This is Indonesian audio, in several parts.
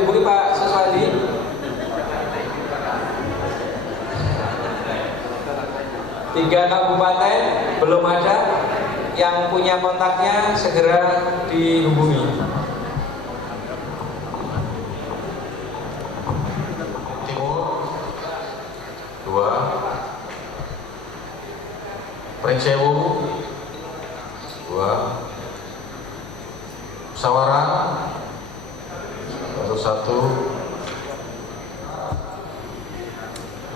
dihubungi Pak Suswadi. Tiga kabupaten belum ada, yang punya kontaknya segera dihubungi. Timur 2, Pringsewu 2, Musyawarah baru 1,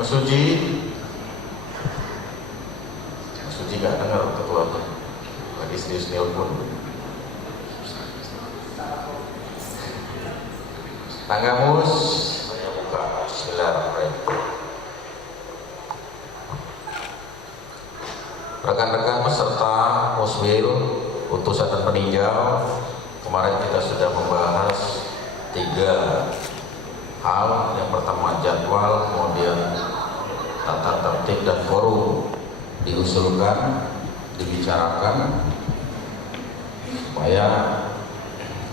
Mesuji nggak dengar ketua tuh lagi serius nelpon. Tanggamus saya buka. Bismillahirrahmanirrahim. Rekan-rekan peserta muswil, utusan dan peninjau, kemarin kita sudah membahas 3 hal. Yang pertama jadwal, kemudian tata tertib dan forum diusulkan, dibicarakan supaya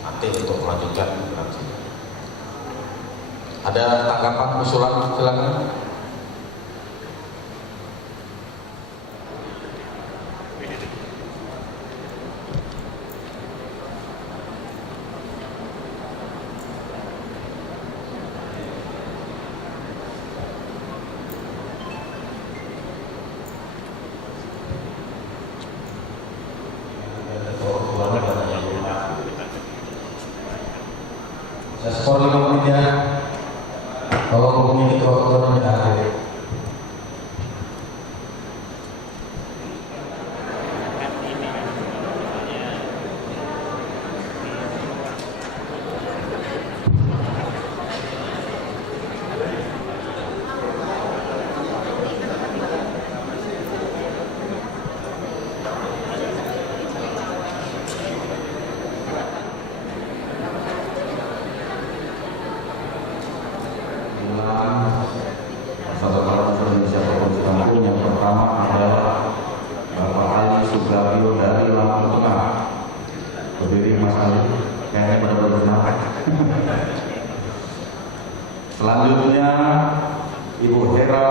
nanti untuk melanjutkan. Ada tanggapan usulan, silakan. Skor 5 menit ya. Kalau hubungi ketua tidak hadir. Yang pertama adalah Bapak Ali Sugabio dari Lampung Tengah. Berdiri Mas Ali, kayaknya benar-benar. Selanjutnya Ibu Hera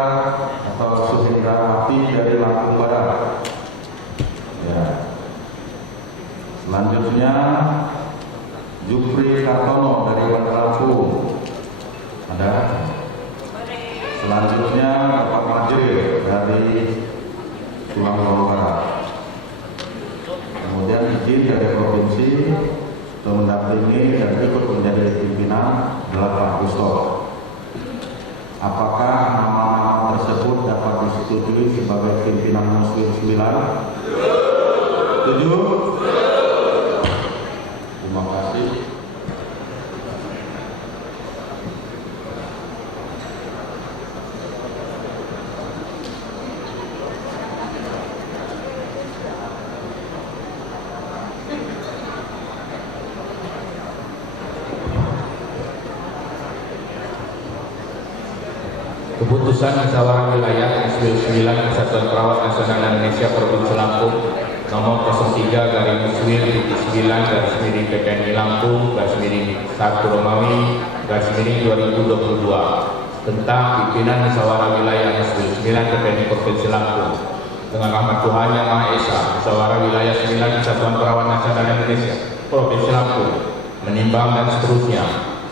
atau Suhendrawati dari Lampung Barat. Ya. Selanjutnya Jupri Kartono dari Bandar Lampung. Ada. Selanjutnya Bapak Majri dari Tulang Jawa Barat. Kemudian izin dari provinsi untuk mendampingi dan ikut menjadi pimpinan adalah Pak Gusto. Apakah nama-nama tersebut dapat disetujui sebagai pimpinan Muslim 9? Setuju? Terima kasih. Keputusan Musyawarah Wilayah Muswil 9 Kesatuan Perawat Nasional Indonesia Provinsi Lampung nomor 03/9/PPNI Lampung /1 Romawi /2022 tentang pimpinan Musyawarah Wilayah Muswil 9 PPNI Provinsi Lampung. Dengan rahmat Tuhan Yang Maha Esa, Musyawarah Wilayah 9 Kesatuan Perawat Nasional Indonesia Provinsi Lampung menimbang dan seterusnya,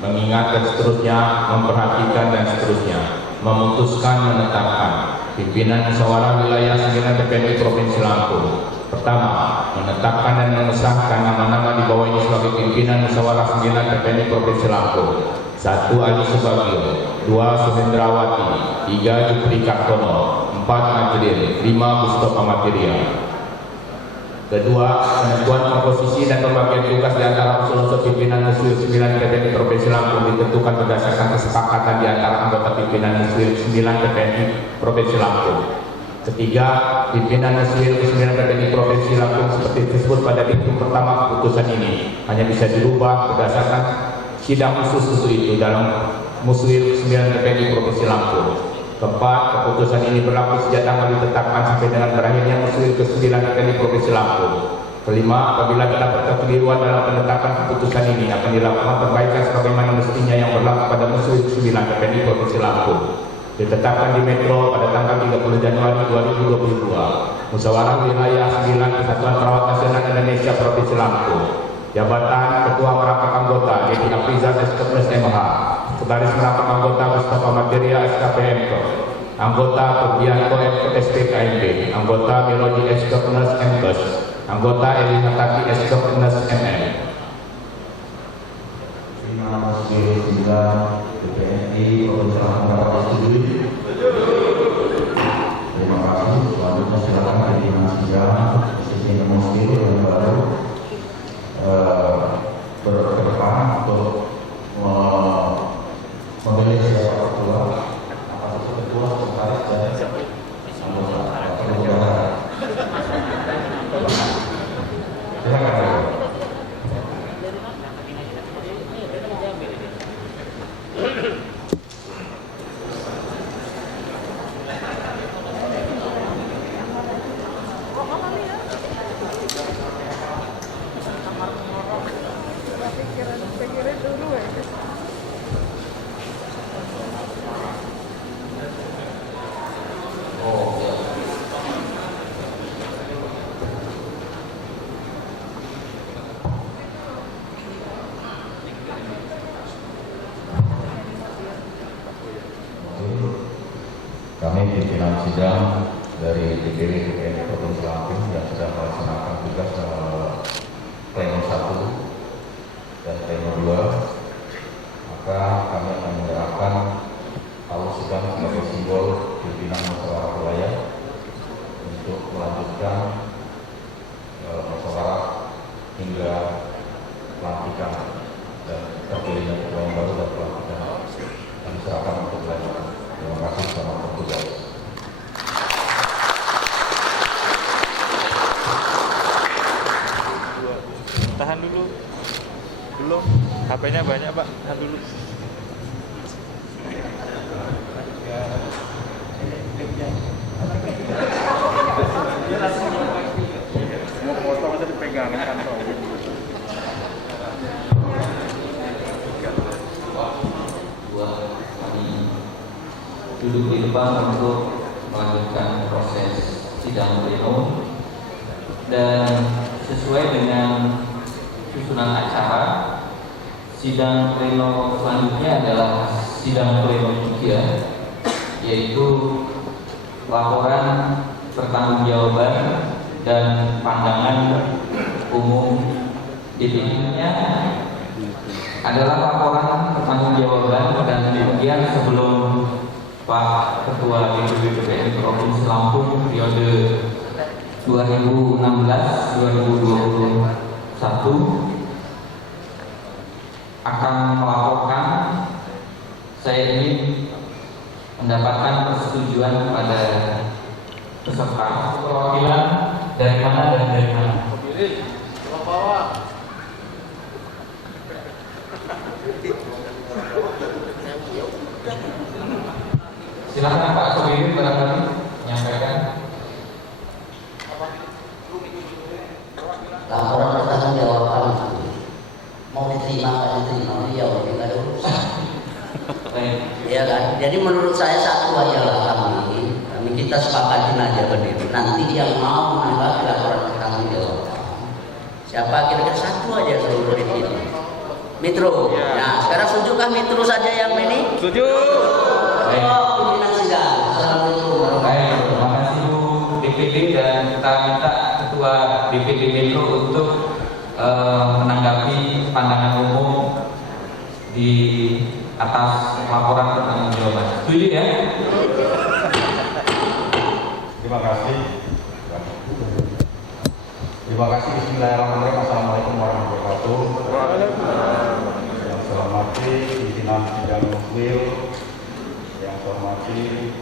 mengingat dan seterusnya, memperhatikan dan seterusnya, memutuskan menetapkan pimpinan Musyawarah Wilayah 9 PPNI Provinsi Lampung. Pertama, menetapkan dan mengesahkan nama-nama di bawah ini sebagai pimpinan Musyawarah 9 PPNI Provinsi Lampung. 1. Ali Subagio, 2. Suhendrawati, 3. Jupri Kartono, 4. Majdir, 5. Mustafa Matiria. Kedua, penentuan komposisi dan pembagian tugas di antara unsur-unsur pimpinan Muswil 9 PPNI Provinsi Lampung ditentukan berdasarkan kesepakatan di antara anggota pimpinan Muswil 9 PPNI Provinsi Lampung. Ketiga, pimpinan Muswil 9 PPNI Provinsi Lampung seperti disebut pada diktum pertama keputusan ini hanya bisa dirubah berdasarkan sidang khusus untuk itu dalam Muswil 9 PPNI Provinsi Lampung. Keempat, keputusan ini berlaku sejak tanggal ditetapkan sampai dengan berakhirnya Muswil ke-9 PPNI Provinsi Lampung. Kelima, apabila terdapat kekeliruan dalam penetapan keputusan ini akan dilakukan perbaikan sebagaimana mestinya yang berlaku pada Muswil 9 PPNI Provinsi Lampung. Ditetapkan di Metro pada tanggal 30 Januari 2022. Musyawarah Wilayah 9 Kesatuan Perawat Nasional Indonesia Provinsi Lampung. Jabatan Ketua Merapat Anggota Dedi Afrizal SKPNS MH. Sekretaris Merapat Anggota Mustafa Materia SKPMK. Anggota Pugianto SPKMB. Anggota Melodi SKPNS MKes. Anggota Elina Tati SKPNS MM. Terima kasih juga PPNI Provinsi Lampung dapat disetujui. Terima kasih. Selanjutnya silakan pimpinan sidang sisi Muslim yang baru berdepan untuk memilih siapa ketua, apakah itu ketua, sekretaris dan anggota. Silakan. Kami pimpinan sidang dari DPW PPNI Provinsi Lampung yang sedang melaksanakan tugas pleno 1 dan pleno 2, maka kami akan menyerahkan paus sidang sebagai simbol pimpinan musyawarah wilayah untuk melanjutkan musyawarah hingga pelantikan dan terpilihnya ketua yang baru dan pelantikan yang diserahkan untuk dilanjutkan. Terima kasih, selamat bertugas. Tahan dulu. Belum. HP-nya banyak, Pak. Tahan dulu. Mau potong aja dipegangin kantong. Duduk di depan untuk melanjutkan proses sidang pleno, dan sesuai dengan susunan acara, sidang pleno selanjutnya adalah sidang pleno 3, yaitu laporan pertanggungjawaban dan pandangan umum DPD-nya adalah laporan pertanggungjawaban, dan kemudian sebelum Pak Ketua DPW PPNI Provinsi Lampung periode 2016-2021 akan melaporkan, saya ingin mendapatkan persetujuan kepada peserta perwakilan dari mana dan dari mana. Silakan Pak Sobirin barangkali menyampaikan. Laporan pertanggungjawaban mau diterima nggak diterima, ya nggak ada urusan. Ya kan? Jadi menurut saya satu aja lah kami kita sepakatin aja berdiri. Nanti yang mau menanggapi laporan pertanggungjawaban, siapa kira-kira satu aja seluruh di sini. Mitro. Nah, sekarang sejukah Mitro saja yang ini? Setuju. Pimpinan sidang. Assalamualaikum. Baik, terima kasih Bu DPD, dan kita minta Ketua DPD Metro untuk menanggapi pandangan umum di atas laporan pertanggungjawaban. Setuju ya? Terima kasih. Terima kasih. Bismillahirrahmanirrahim. Assalamualaikum warahmatullahi wabarakatuh. Yang saya hormati pimpinan sidang Muslim, yang saya hormati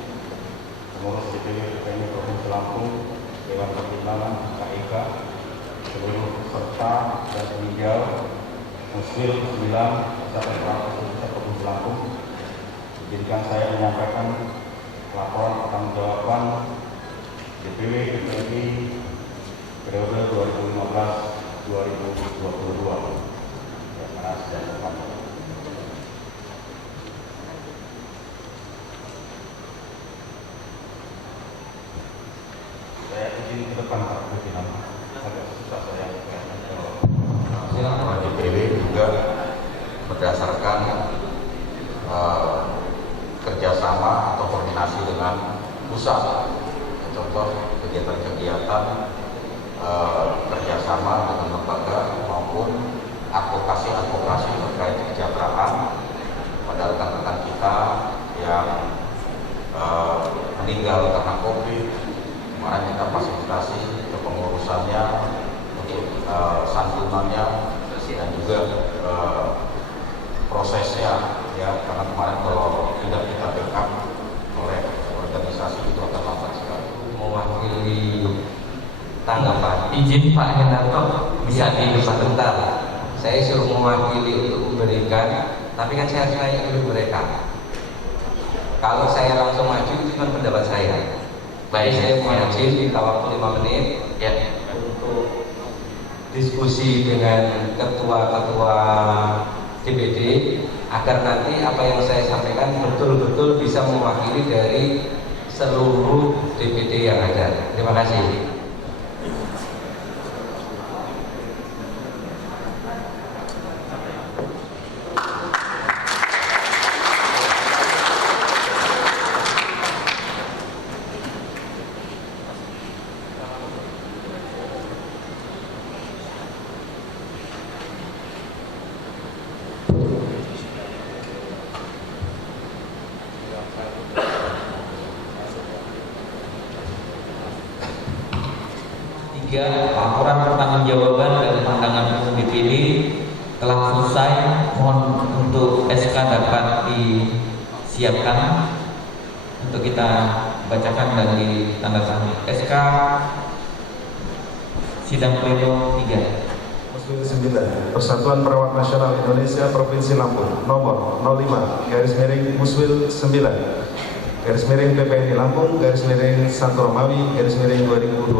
pengurus DPW PPNI Provinsi Lampung, Dewan Pertimbangan KIK, seluruh peserta dan peninjau Muslim 9 Kesatuan Perawat Nasional Provinsi Lampung. Izinkan saya menyampaikan laporan pertanggungjawaban DPW PPNI periode 2015-2022 yang mana sedang berlangsung. Saya izin ke depan Pak Pimpinan, agak susah saya Ketua DPW juga berdasarkan kerjasama atau koordinasi dengan pusat, contoh kegiatan-kegiatan kerjasama dengan lembaga maupun advokasi terkait kesejahteraan pada rekan-rekan kita yang meninggal karena COVID. Kemarin kita fasilitasi kepengurusannya untuk santunannya dan juga prosesnya, ya, karena kemarin kalau tidak kita backup oleh organisasi itu akan lambat sekali. Mewakili tanggapan, izin Pak Hendarto bisa di sebentar. Saya suruh mewakili untuk memberikan, tapi kan saya harus tanya dulu mereka. Kalau saya langsung maju itu kan pendapat saya. Baik, saya mohon izin minta waktu 5 menit ya untuk diskusi dengan ketua-ketua DPD agar nanti apa yang saya sampaikan betul-betul bisa mewakili dari seluruh DPD yang ada. Terima kasih. Laporan pertanggungjawaban dan pandangan umum DPD telah selesai. Mohon untuk SK dapat disiapkan untuk kita bacakan dan ditandatangani. SK Sidang Pleno 3. Muswil 9, Persatuan Perawat Nasional Indonesia Provinsi Lampung, nomor 05/Muswil 9. PPNI Lampung, /1 Romawi, /2022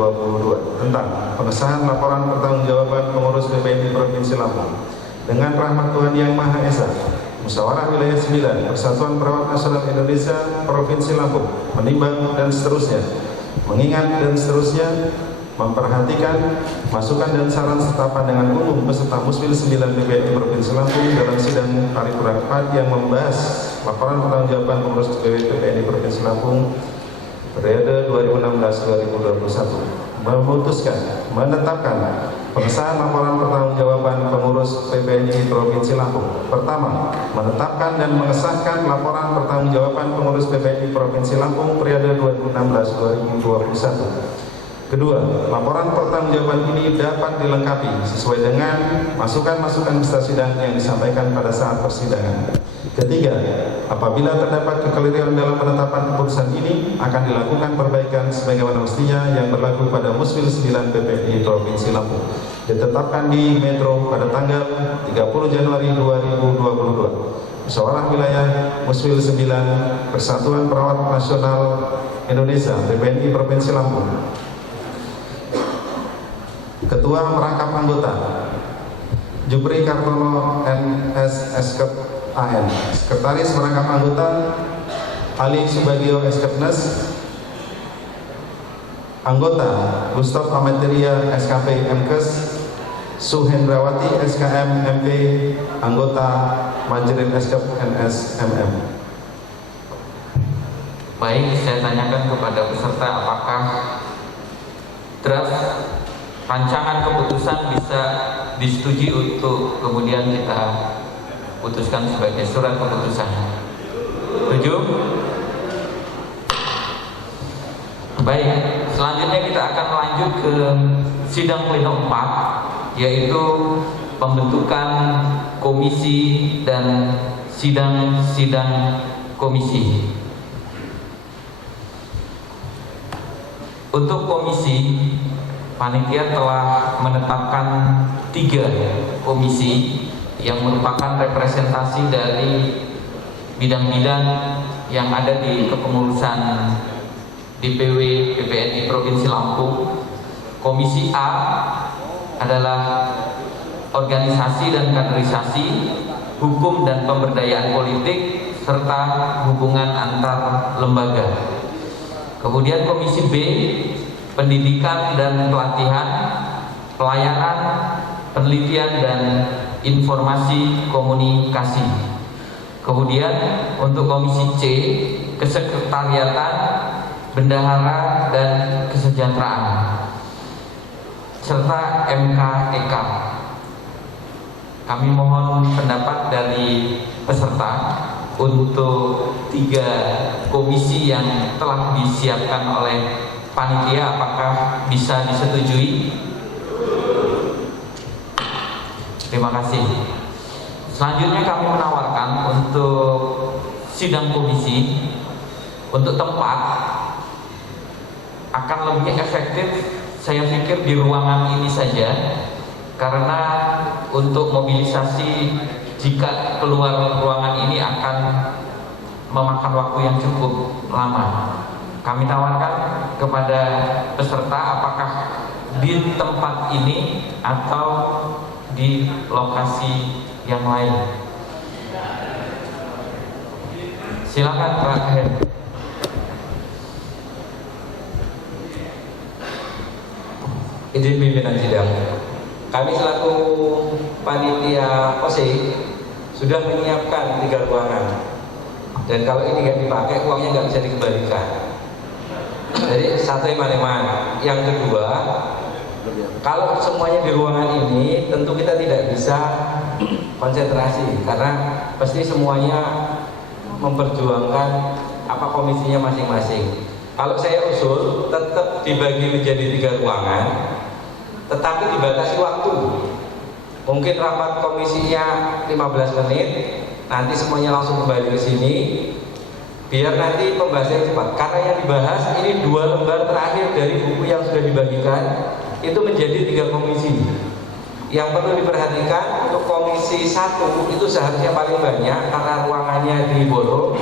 tentang pengesahan laporan pertanggungjawaban pengurus PPNI Provinsi Lampung. Dengan rahmat Tuhan Yang Maha Esa, Musyawarah Wilayah 9, Persatuan Perawat Nasional Indonesia Provinsi Lampung, menimbang dan seterusnya, mengingat dan seterusnya, memperhatikan masukan dan saran serta pandangan umum peserta Muswil 9 PPNI Provinsi Lampung dalam sidang paripurna 4 yang membahas laporan pertanggungjawaban pengurus PPNI Provinsi Lampung periode 2016-2021, memutuskan menetapkan pengesahan laporan pertanggungjawaban pengurus PPNI Provinsi Lampung. Pertama, menetapkan dan mengesahkan laporan pertanggungjawaban pengurus PPNI Provinsi Lampung periode 2016-2021. Kedua, laporan pertanggungjawaban ini dapat dilengkapi sesuai dengan masukan-masukan peserta sidang yang disampaikan pada saat persidangan. Ketiga, apabila terdapat kekeliruan dalam penetapan keputusan ini, akan dilakukan perbaikan sebagaimana mestinya yang berlaku pada Muswil 9 PPNI Provinsi Lampung, ditetapkan di Metro pada tanggal 30 Januari 2022. Musyawarah Wilayah Muswil 9 Persatuan Perawat Nasional Indonesia PPNI Provinsi Lampung. Ketua merangkap anggota Jupri Kartono NS Eskep AN. Sekretaris merangkap anggota Ali Subagio Eskepnes. Anggota Gustav Ameteria SKP MKes. Suhendrawati SKM MP. Anggota Majerin Eskep NS MM. Baik, saya tanyakan kepada peserta apakah draft rancangan keputusan bisa disetujui untuk kemudian kita putuskan sebagai surat keputusan. Setuju? Baik, selanjutnya kita akan lanjut ke sidang pleno 4, yaitu pembentukan komisi dan sidang-sidang komisi. Untuk komisi, panitia telah menetapkan 3 komisi yang merupakan representasi dari bidang-bidang yang ada di kepengurusan DPW PPNI Provinsi Lampung. Komisi A adalah organisasi dan kaderisasi, hukum dan pemberdayaan politik, serta hubungan antar lembaga. Kemudian Komisi B, pendidikan dan pelatihan, pelayanan, penelitian dan informasi komunikasi. Kemudian untuk Komisi C, kesekretariatan, bendahara dan kesejahteraan, serta MKEK. Kami mohon pendapat dari peserta untuk 3 komisi yang telah disiapkan oleh panitia, apakah bisa disetujui? Terima kasih. Selanjutnya kami menawarkan untuk sidang komisi, untuk tempat akan lebih efektif saya pikir di ruangan ini saja, karena untuk mobilisasi jika keluar ruangan ini akan memakan waktu yang cukup lama. Kami tawarkan kepada peserta apakah di tempat ini atau di lokasi yang lain. Silakan Pak Hen. Izin pimpinan sidang, kami selaku panitia OSE sudah menyiapkan 3 ruangan, dan kalau ini nggak dipakai uangnya nggak bisa dikembalikan. Jadi satu eman-eman. Yang kedua, kalau semuanya di ruangan ini tentu kita tidak bisa konsentrasi karena pasti semuanya memperjuangkan apa komisinya masing-masing. Kalau saya usul tetap dibagi menjadi 3 ruangan, tetapi dibatasi waktu. Mungkin rapat komisinya 15 menit, nanti semuanya langsung kembali ke sini, biar nanti pembahasannya cepat. Karena yang dibahas ini 2 lembar terakhir dari buku yang sudah dibagikan, itu menjadi 3 komisi. Yang perlu diperhatikan untuk komisi 1 itu seharusnya paling banyak karena ruangannya di Boro.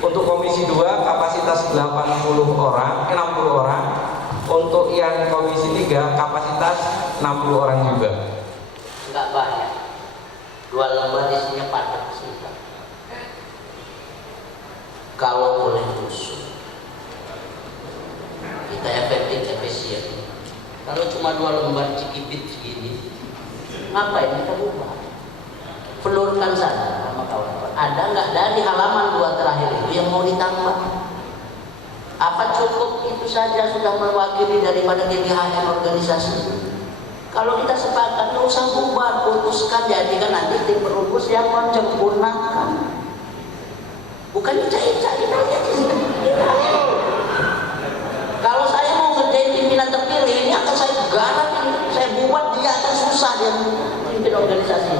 Untuk komisi 2 kapasitas 60 orang. Untuk yang komisi 3 kapasitas 60 orang juga. Enggak banyak. 2 lembar isinya padat singkat. Kalau boleh usul, kita efisien. Kalau cuma 2 lembar cikipit segini, ngapain kita buat? Pelurkan saja sama kawan-kawan. Ada nggak dari halaman 2 terakhir itu yang mau ditambah? Apa cukup itu saja sudah mewakili daripada GBHM organisasi? Kalau kita sepakat, nggak usah bubar, putuskan, jadikan nanti tim perumus yang menyempurnakan. Bukan dicari-cari aja di sini. Kalau saya mau ngerjain pimpinan terpilih, ini akan saya garap ini, saya buat dia akan susah dia memimpin organisasi.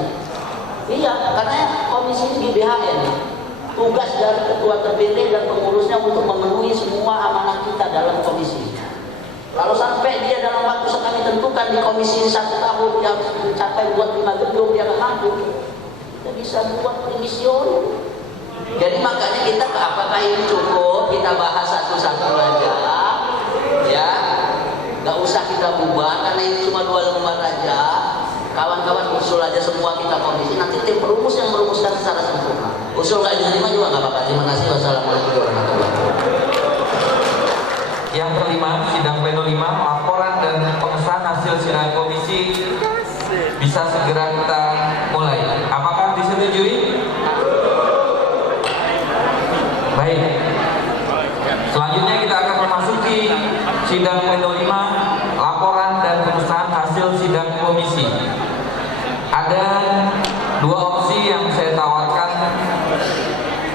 Iya, karena komisi GBHN tugas dari ketua terpilih dan pengurusnya untuk memenuhi semua amanah kita dalam komisi. Kalau sampai dia dalam waktu yang kami tentukan di komisi 1 tahun dia harus mencapai buat 5 gedung, dia nggak mampu, kita bisa buat dimision. Jadi makanya kita apakah ini cukup kita bahas satu-satu aja, ya, nggak usah kita bubar karena ini cuma 2 lembar aja. Kawan-kawan usul aja semua kita komisi, nanti tim perumus yang merumuskan secara sempurna. Usul nggak diterima juga nggak apa-apa. Terima kasih. Wassalamualaikum warahmatullahi wabarakatuh. Yang kelima, sidang pleno 5, laporan dan pengesahan hasil sidang komisi bisa segera kita mulai. Apakah disetujui? Baik. Selanjutnya kita akan memasuki sidang pleno 5, laporan dan pengesahan hasil sidang komisi. Ada 2 opsi yang saya tawarkan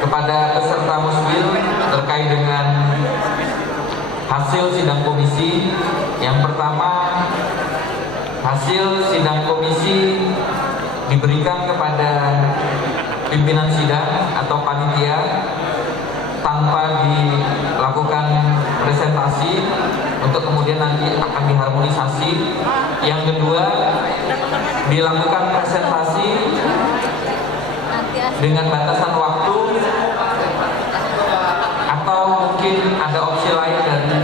kepada peserta musbil terkait dengan hasil sidang komisi. Yang pertama, hasil sidang komisi diberikan kepada pimpinan sidang atau panitia tanpa dilakukan presentasi untuk kemudian nanti akan diharmonisasi. Yang kedua, dilakukan presentasi dengan batasan waktu, atau mungkin ada opsi lain dari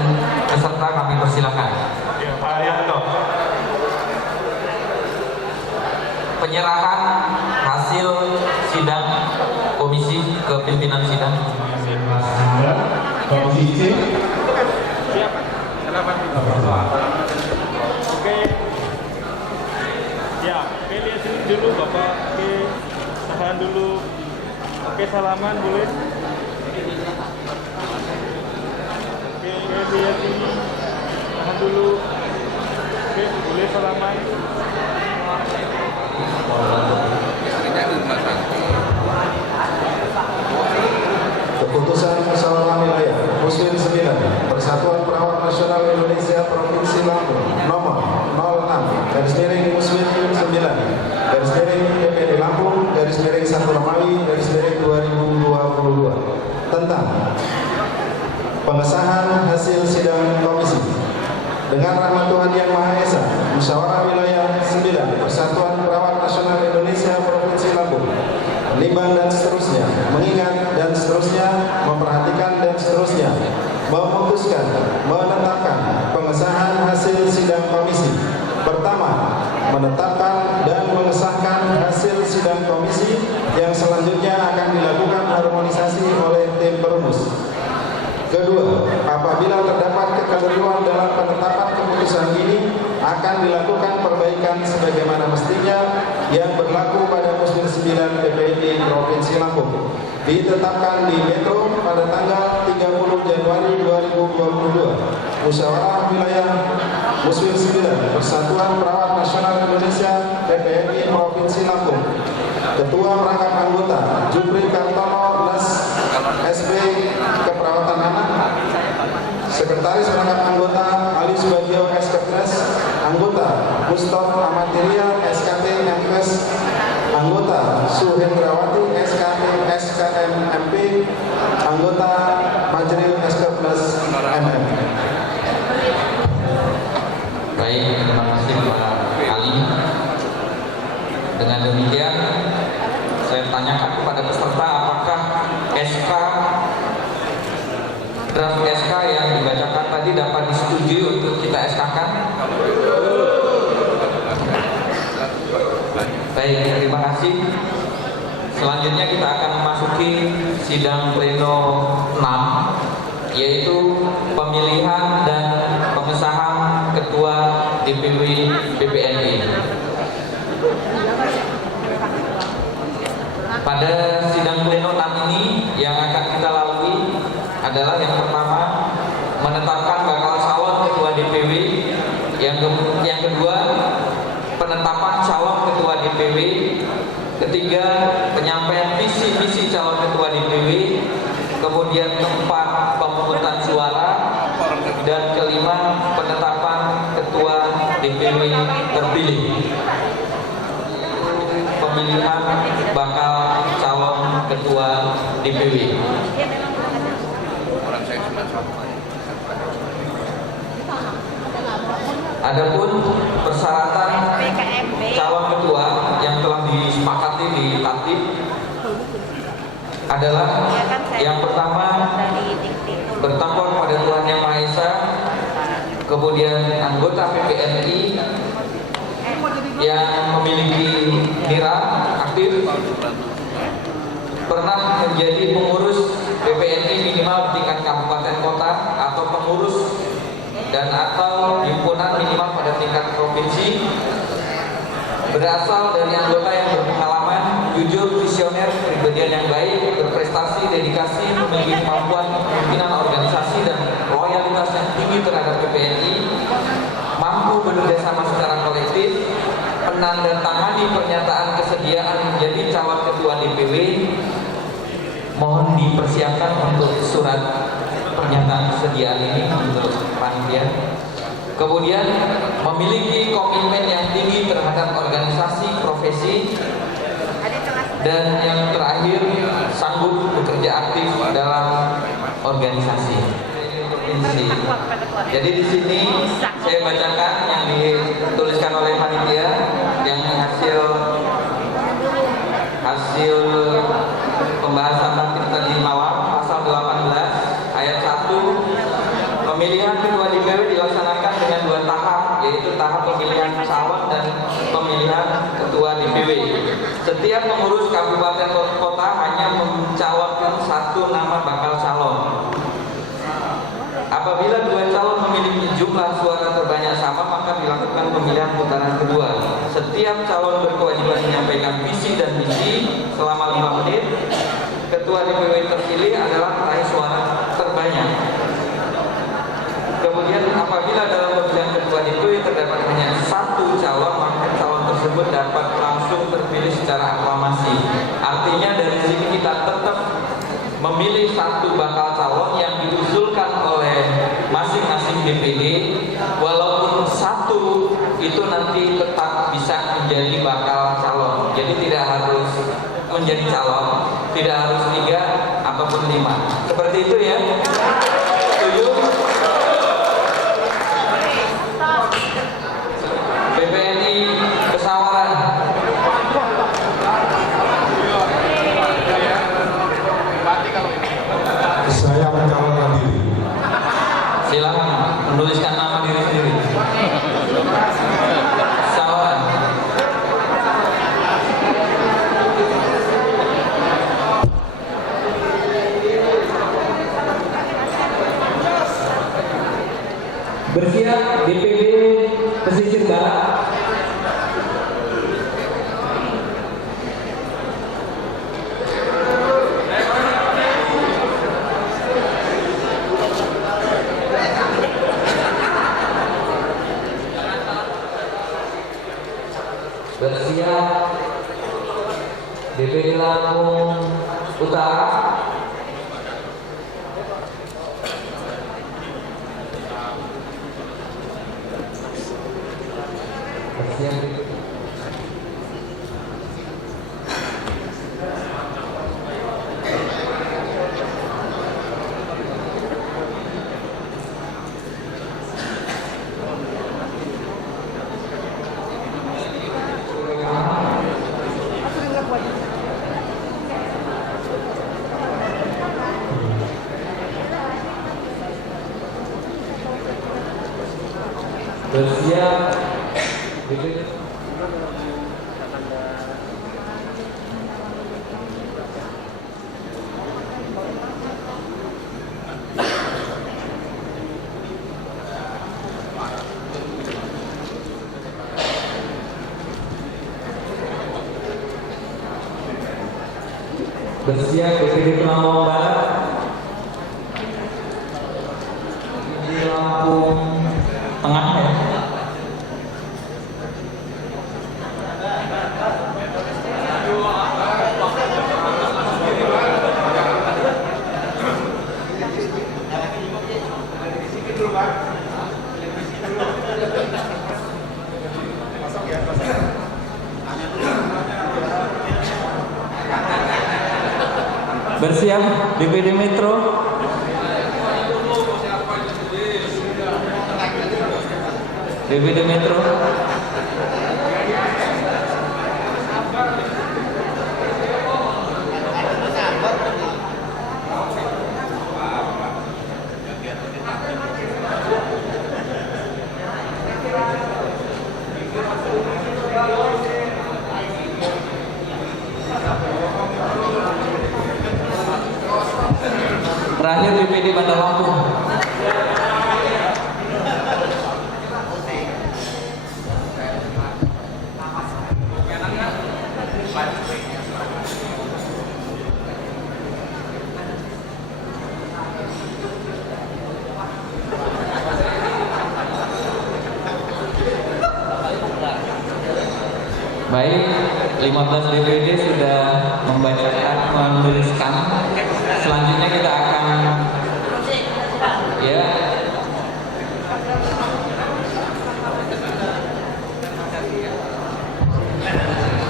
peserta, kami persilakan. Yang varian penyerahan hasil sidang komisi ke pimpinan sidang. Komisi C. Oke. Ya, oke lihat sini dulu Bapak. Oke, tahan dulu. Oke, salaman boleh. Oke, lihat sini. Tahan dulu. Oke, boleh salaman. Keputusan Musyawarah Wilayah Muslim 9 Persatuan Perawat Nasional Indonesia Provinsi Lampung nomor 06/Muslim 9 PPD Lampung /1 Romawi /2022 tentang pengesahan hasil sidang komisi. Dengan rahmat Tuhan Yang Maha Esa, Musyawarah Wilayah 9 Persatuan Perawat Nasional Indonesia Provinsi Lampung menimbang dan seterusnya, mengingat dan seterusnya, memperhatikan dan seterusnya, memutuskan, menetapkan pengesahan hasil sidang komisi. Pertama, menetapkan dan mengesahkan hasil sidang komisi yang selanjutnya akan dilakukan harmonisasi oleh tim perumus. Kedua, apabila terdapat kekeliruan dalam penetapan keputusan ini, akan dilakukan perbaikan sebagaimana mestinya yang berlaku pada Muslim 9 PPD Provinsi Lampung, ditetapkan di Metro pada tanggal 30 Januari 2022. Musyawarah Wilayah Muslim 9 Persatuan Perawat Nasional Indonesia PPNI Provinsi Lampung. Ketua Perangkat Anggota Jupri Kartono LES SP Keperawatan Anak. Sekretaris Perangkat Anggota Ali Subagio SKPNS. Anggota Gustav Amatiria SKT MPes. Anggota Suhendrawati SKT SKMMP. Anggota Majril SKPNS MM. Baik, terima kasih Pak Ali. Dengan demikian, saya tanyakan kepada peserta apakah draft SK yang dibacakan tadi dapat disetujui untuk kita SK-kan? Baik, terima kasih. Selanjutnya kita akan memasuki sidang pleno 6, yaitu pemilihan dan pengesahan Ketua DPW BPNI. Pada sidang pleno 6 ini yang akan kita lalui adalah yang pertama, menetapkan bakal calon Ketua DPW. Yang kedua, penetapan calon Ketua DPW. Ketiga, penyampaian visi misi calon Ketua DPW. Kemudian keempat, pemungutan suara. Dan kelima, penetapan Ketua DPW terpilih. Pemilihan bakal calon Ketua DPW. Adapun persyaratan calon ketua yang telah disepakati di tatib adalah yang pertama, bertakwa kepada Tuhan Yang Maha Esa, kemudian anggota PPNI yang memiliki nira aktif, pernah menjadi pengurus PPNI minimal tingkat kabupaten kota atau pengurus dan atau himpunan minimal pada tingkat provinsi, berasal dari anggota yang berpengalaman, jujur, visioner, kepribadian yang baik, berprestasi, dedikasi, memiliki kemampuan pimpinan organisasi dan loyalitas yang tinggi terhadap PPNI, mampu bekerjasama secara kolektif, menandatangani pernyataan kesediaan menjadi calon ketua DPW. Mohon dipersiapkan untuk surat pernyataan kesediaan ini untuk panitia. Kemudian memiliki komitmen yang tinggi terhadap organisasi profesi, dan yang terakhir sanggup bekerja aktif dalam organisasi. Jadi di sini saya bacakan yang dituliskan oleh panitia yang hasil pembahasan tatib tadi malam, pasal 18 ayat 1, pemilihan ketua DPW dilaksanakan dengan 2 tahap, yaitu tahap pemilihan calon dan pemilihan ketua DPW. jumlah suara terbanyak sama, maka dilakukan pemilihan putaran kedua. Setiap calon berkewajiban menyampaikan visi dan misi selama 5 menit. Ketua DPW terpilih adalah peraih suara terbanyak. Kemudian apabila dalam pemilihan ketua DPW terdapat hanya satu calon, maka calon tersebut dapat langsung terpilih secara aklamasi. Artinya dari sini kita tetap memilih satu bakal calon yang diusulkan oleh masing-masing DPD, walaupun satu itu nanti tetap bisa menjadi bakal calon. Jadi tidak harus menjadi calon, tidak harus 3 ataupun 5. Seperti itu ya. Setuju? BPNI Pesawaran. Saya mencalonkan diri. Silakan menuliskan nama diri sendiri. Pesawaran. Bersiap DPD Pesisir Barat. Bersiap DPD Lampung Utara. Bersiap bersiap DPD Bersiap DPD Lampung Barat. Di Lampung Tengah ya. Bersiap DPD Metro. DPD Metro. Terakhir DPD Bandar Lampung. Baik, 15 DPD sudah membacakan, menuliskan. Selanjutnya kita akan ya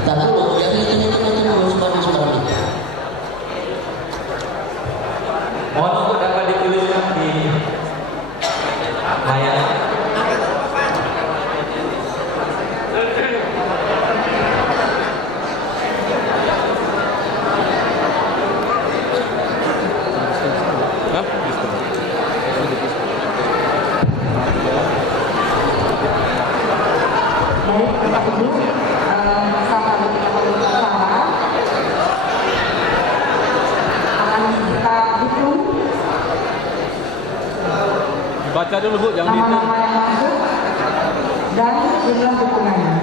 Tak dulu, yang ini harus sekarang. mohon untuk dapat dituliskan di layar. Akan kita dukung Baca dulu Bu, jangan dihitung. Nama-nama yang masuk dan jumlah dukungannya.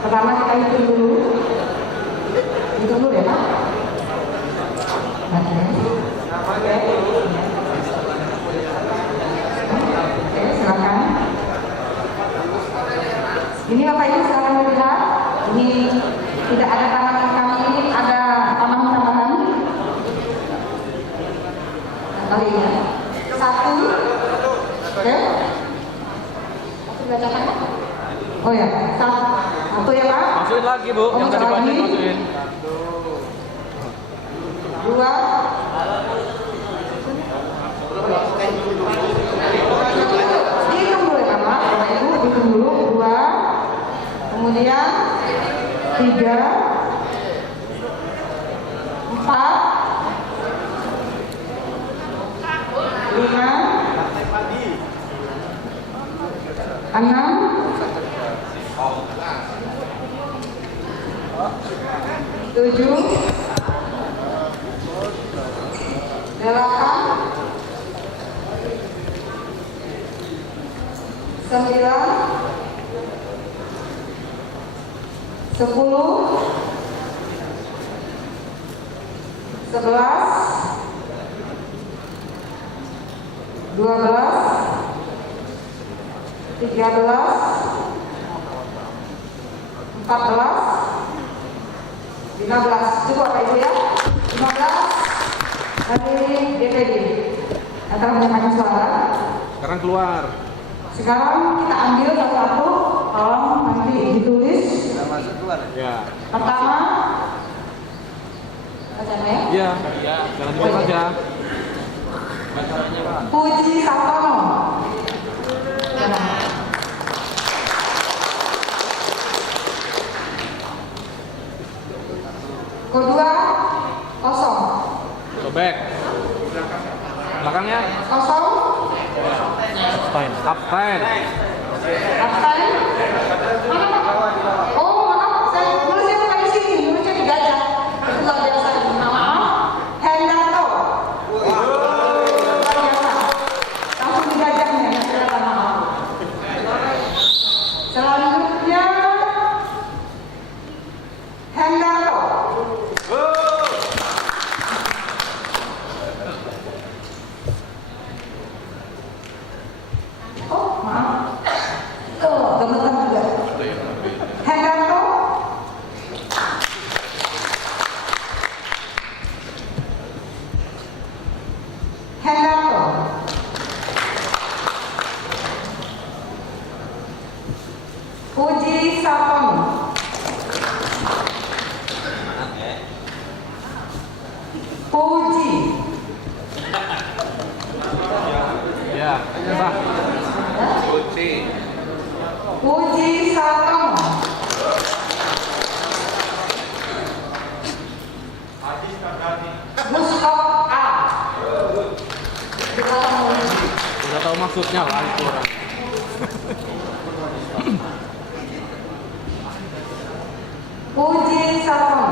Pertama kita hitung dulu. Hitung dulu ya Pak. Oke, silakan. Ini Bapak Ibu silakan melihat. Ini tidak ada tambahan kami, ini ada tambahan-tambahan. Kali ya. Satu. Oke. Bacakan ya? Oh ya, satu ya Pak. Masukin lagi Bu, yang tadi baca masukin. Dua. Dihitung dulu ya Pak. Bapak Ibu dihitung dulu. Dua. Kemudian tiga. Empat. Lima. Enam. Tujuh. Delapan. Sembilan. 10. 11. 12. 13. 14. 15. Cukup Bapak Ibu ya. 15 dari DPD antara menyatakan suara. Sekarang keluar. Sekarang kita ambil satu-satu, tolong nanti ditulis. Ya. Pertama, bacanya ya? Iya. Iya. Jangan dibuat saja. Puji Sartono. Kedua, kosong. Sobek. Belakangnya. Kosong. Abstain. Abstain. Abstain. Oh, maaf, saya nulisnya bukan di sini, nulisnya di gajah. Itu luar biasa. Maaf. Hendarto. Luar biasa. Langsung di gajahnya, silakan maaf. Selanjutnya, Hendarto. Oh, maaf. Oh, teman-teman juga. Hendarto. Hendarto. Puji Sartono. Puji. Ya, Pak. Puji Sartono. Gustav A. Udah tahu maksudnya lah itu orang. Puji Sartono.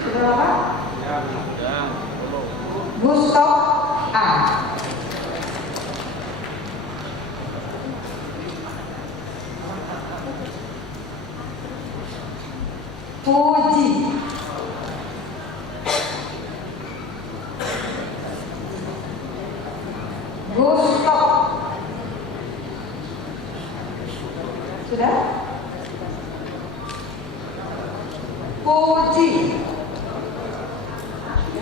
Sudah apa? Gustav A. Puji. Gustav. Sudah? Puji.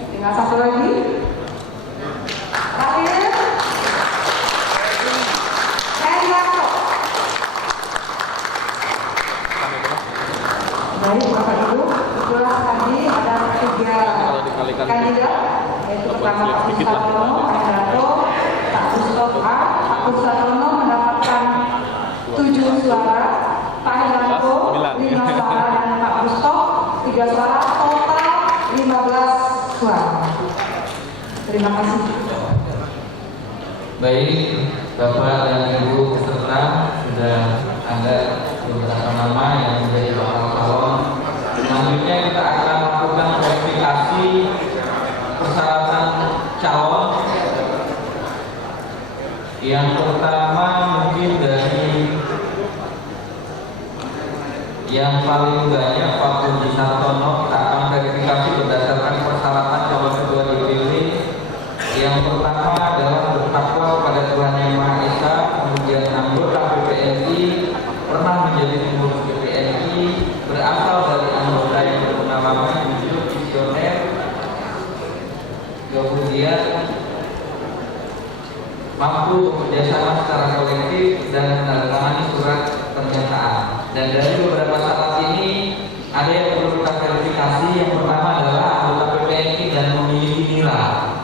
Tinggal satu lagi. Terakhir. Hendarto. Baik Bapak Ibu, itulah tadi ada 3 kandidat, yaitu pertama Pak Puji Sartono, Pak Hendarto, Pak Gustav A. Pak Puji Sartono mendapatkan 7 suara, Pak Hendarto 5 suara, dan Pak Gustav 3 suara, total 15 suara. Terima kasih. Baik, Bapak dan Ibu peserta, sudah ada beberapa nama yang menjadi bakal calon. Selanjutnya kita akan melakukan verifikasi Yang paling banyak Pak Puji Sartono, kita akan verifikasi berdasarkan persyaratan calon ketua DPD. Yang pertama adalah bertakwa kepada Tuhan Yang Maha Esa, kemudian anggota PPNI, pernah menjadi pengurus PPNI, berasal dari anggota yang berpengalaman, jujur, visioner, kemudian mampu bekerjasama secara kolektif dan menandatangani surat pernyataan. Dan dari beberapa syarat ini ada yang perlu kita verifikasi. Yang pertama adalah anggota PPNI dan memiliki nilai.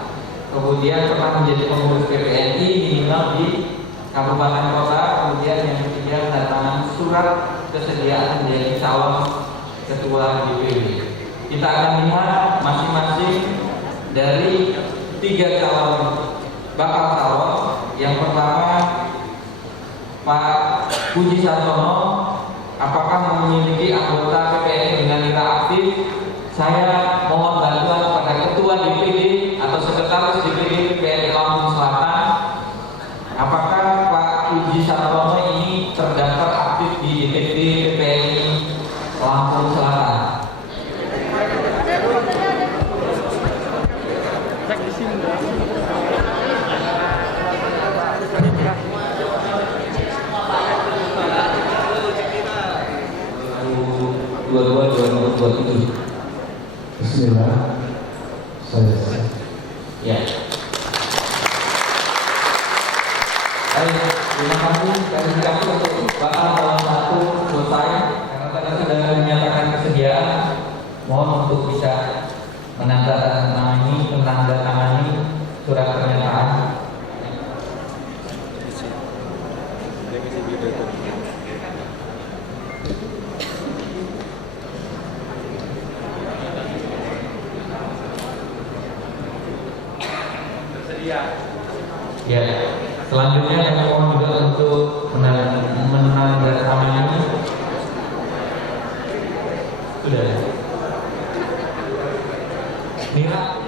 Kemudian pernah menjadi pengurus PPNI minimal di kabupaten kota. Kemudian yang ketiga menandatangani surat kesediaan menjadi calon ketua DPD. Kita akan lihat masing-masing dari 3 calon bakal calon. Yang pertama Pak Puji Sartono, apakah memiliki anggota PPNI dengan nilai aktif? Saya mohon bantuan kepada ketua DPD atau sekretaris DPD PPNI Lampung Selatan. Apakah Pak Puji Sartono ini terdaftar aktif di DPD PPNI Lampung Selatan? Cek di sini. Bismillah. Saya. Ya. Baik, terima kasih. Verifikasi untuk bakal calon 1 selesai. Karena tadi sudah menyatakan kesediaan, mohon untuk bisa menandatangani surat pernyataan. Ya, selanjutnya kami mohon juga untuk menandatangani. Sudah. Mira.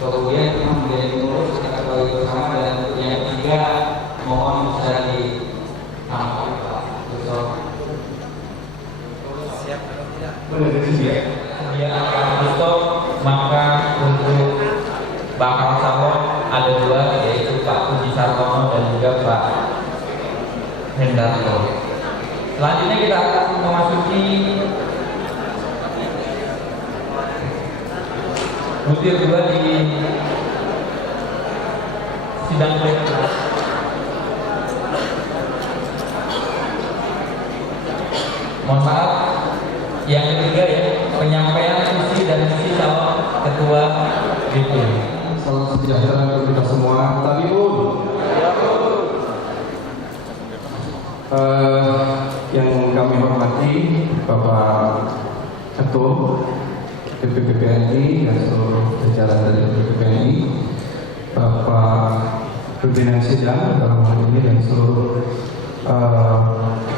Kemudian menjadi pengurus kita ketahui bersama, dan yang ketiga mohon bisa diangkat Pak Besok. Siap atau tidak? Siap. Dia akan besok, maka untuk bakal calon ada 2, yaitu Pak Puji Sartono dan juga Pak Hendarto. Selanjutnya kita akan memasuki butir 2 di sidang pleno. Mohon maaf, yang ketiga ya, penyampaian visi dan misi calon ketua DPD. Salam sejahtera untuk kita semua. Tabiun. Yang kami hormati Bapak Ketua DPP PPNI dan seluruh jajaran dari DPP PPNI, Bapak pimpinan sidang dalam hal ini dan seluruh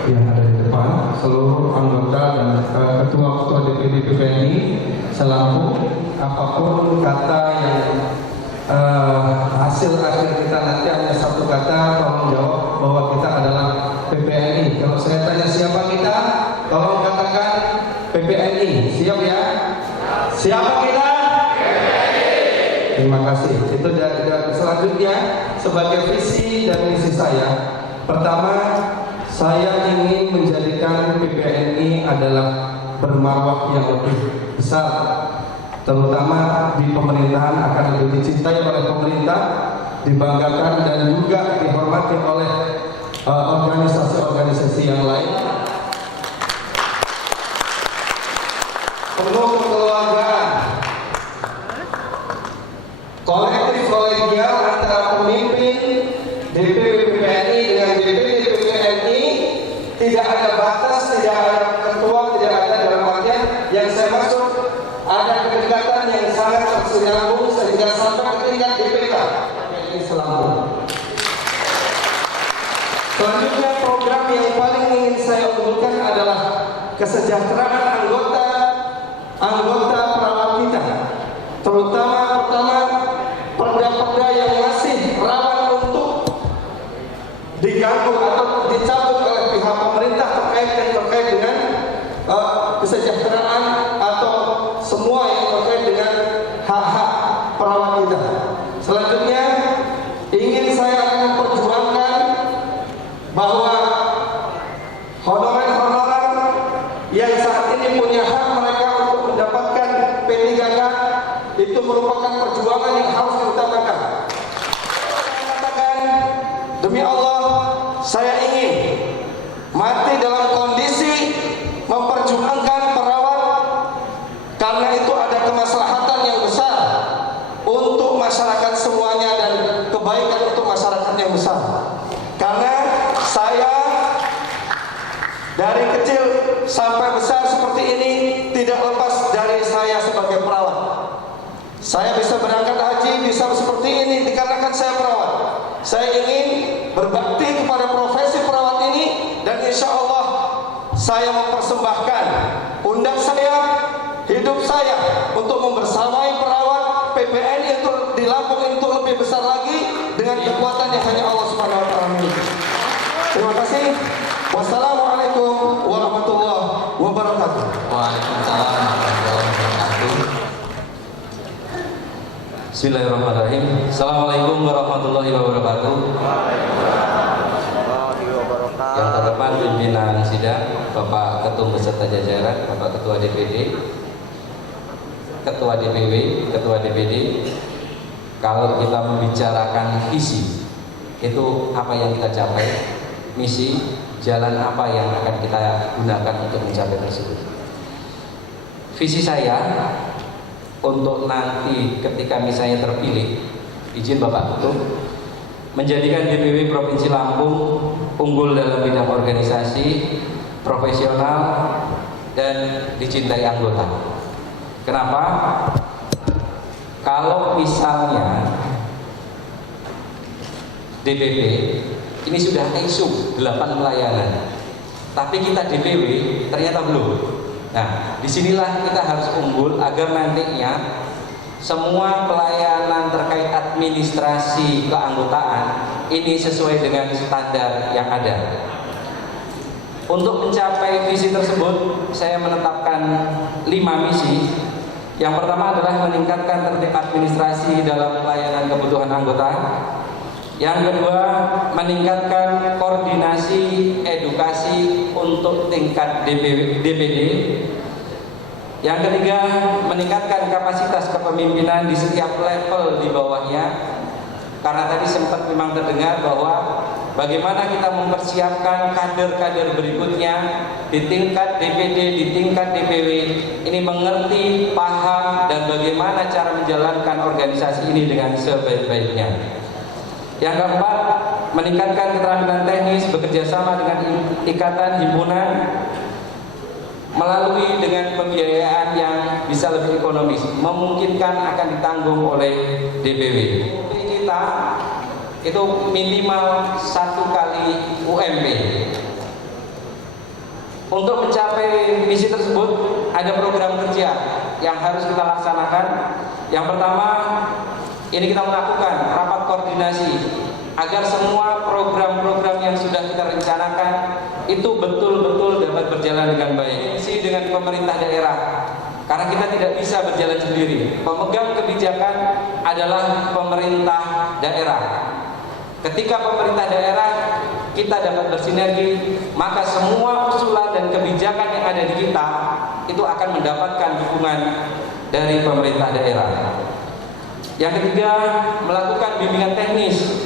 yang ada di depan, seluruh anggota dan ketua-ketua DPD PPNI selampung, apapun kata yang hasil akhir kita nanti hanya satu kata, tolong jawab bahwa kita adalah PPNI. Kalau saya tanya siapa kita, tolong katakan PPNI. Siap ya? Siapa kita? Terima kasih. Itu dan selanjutnya sebagai visi dan misi saya. Pertama, saya ingin menjadikan PPNI adalah bermarwah yang lebih besar, terutama di pemerintahan, akan lebih dicintai oleh pemerintah, dibanggakan dan juga dihormati oleh organisasi-organisasi yang lain. Penuh kekeluargaan, kolektif kesejahteraan anggota perawat kita, terutama pertama perda-perda yang masih rawan untuk diganggu atau dicabut oleh pihak pemerintah terkait dengan kesejahteraan atau semua yang terkait dengan hak-hak perawat kita. Selanjutnya ingin saya akan memperjuangkan bahwa honorer-honorer yang saat ini punya hak mereka untuk mendapatkan P3K itu merupakan perjuangan yang harus diutamakan. Saya katakan, demi Allah, saya ingin mati dalam kondisi memperjuangkan perawat, karena itu ada kemaslahatan yang besar untuk masyarakat semuanya dan kebaikan untuk masyarakat yang besar. Karena saya dari kecil sampai besar seperti ini tidak lepas dari saya sebagai perawat. Saya bisa berangkat haji, bisa seperti ini dikarenakan saya perawat. Saya ingin berbakti kepada profesi perawat ini, dan insya Allah saya mempersembahkan undang saya, hidup saya untuk membersamai perawat PPNI untuk di Lampung itu lebih besar lagi dengan kekuatan yang hanya Allah Subhanahu wa taala miliki. Terima kasih. Wassalamualaikum warahmatullahi wabarakatuh. Waalaikumsalam warahmatullahi wabarakatuh. Bismillahirrahmanirrahim. Assalamualaikum warahmatullahi wabarakatuh. Yang terhormat pimpinan sidang, Bapak Ketum beserta jajaran, Bapak Ketua DPD, Ketua DPW, Ketua DPD. Kalau kita membicarakan visi, itu apa yang kita capai, misi, jalan apa yang akan kita gunakan untuk mencapai tersebut. Visi saya untuk nanti ketika misalnya terpilih, izin Bapak Ketum, menjadikan DPW Provinsi Lampung unggul dalam bidang organisasi, profesional, dan dicintai anggota. Kenapa? Kalau misalnya DPW ini sudah ISO 8 pelayanan, tapi kita DPW ternyata belum. Nah, disinilah kita harus unggul agar nantinya semua pelayanan terkait administrasi keanggotaan ini sesuai dengan standar yang ada. Untuk mencapai visi tersebut, saya menetapkan 5 misi. Yang pertama adalah meningkatkan tertib administrasi dalam pelayanan kebutuhan anggota. Yang kedua, meningkatkan koordinasi edukasi untuk tingkat DPD. Yang ketiga, meningkatkan kapasitas kepemimpinan di setiap level di bawahnya. Karena tadi sempat memang terdengar bahwa bagaimana kita mempersiapkan kader-kader berikutnya di tingkat DPD, di tingkat DPW ini mengerti, paham, dan bagaimana cara menjalankan organisasi ini dengan sebaik-baiknya. Yang keempat, meningkatkan keterampilan teknis bekerja sama dengan ikatan himpunan melalui dengan pembiayaan yang bisa lebih ekonomis, memungkinkan akan ditanggung oleh DPW. Kita itu minimal 1 kali UMP. Untuk mencapai misi tersebut ada program kerja yang harus kita laksanakan. Yang pertama, ini kita melakukan rapat koordinasi agar semua program-program yang sudah kita rencanakan itu betul-betul dapat berjalan dengan baik. Koordinasi dengan pemerintah daerah, karena kita tidak bisa berjalan sendiri. Pemegang kebijakan adalah pemerintah daerah. Ketika pemerintah daerah kita dapat bersinergi, maka semua usulan dan kebijakan yang ada di kita itu akan mendapatkan dukungan dari pemerintah daerah. Yang ketiga, melakukan bimbingan teknis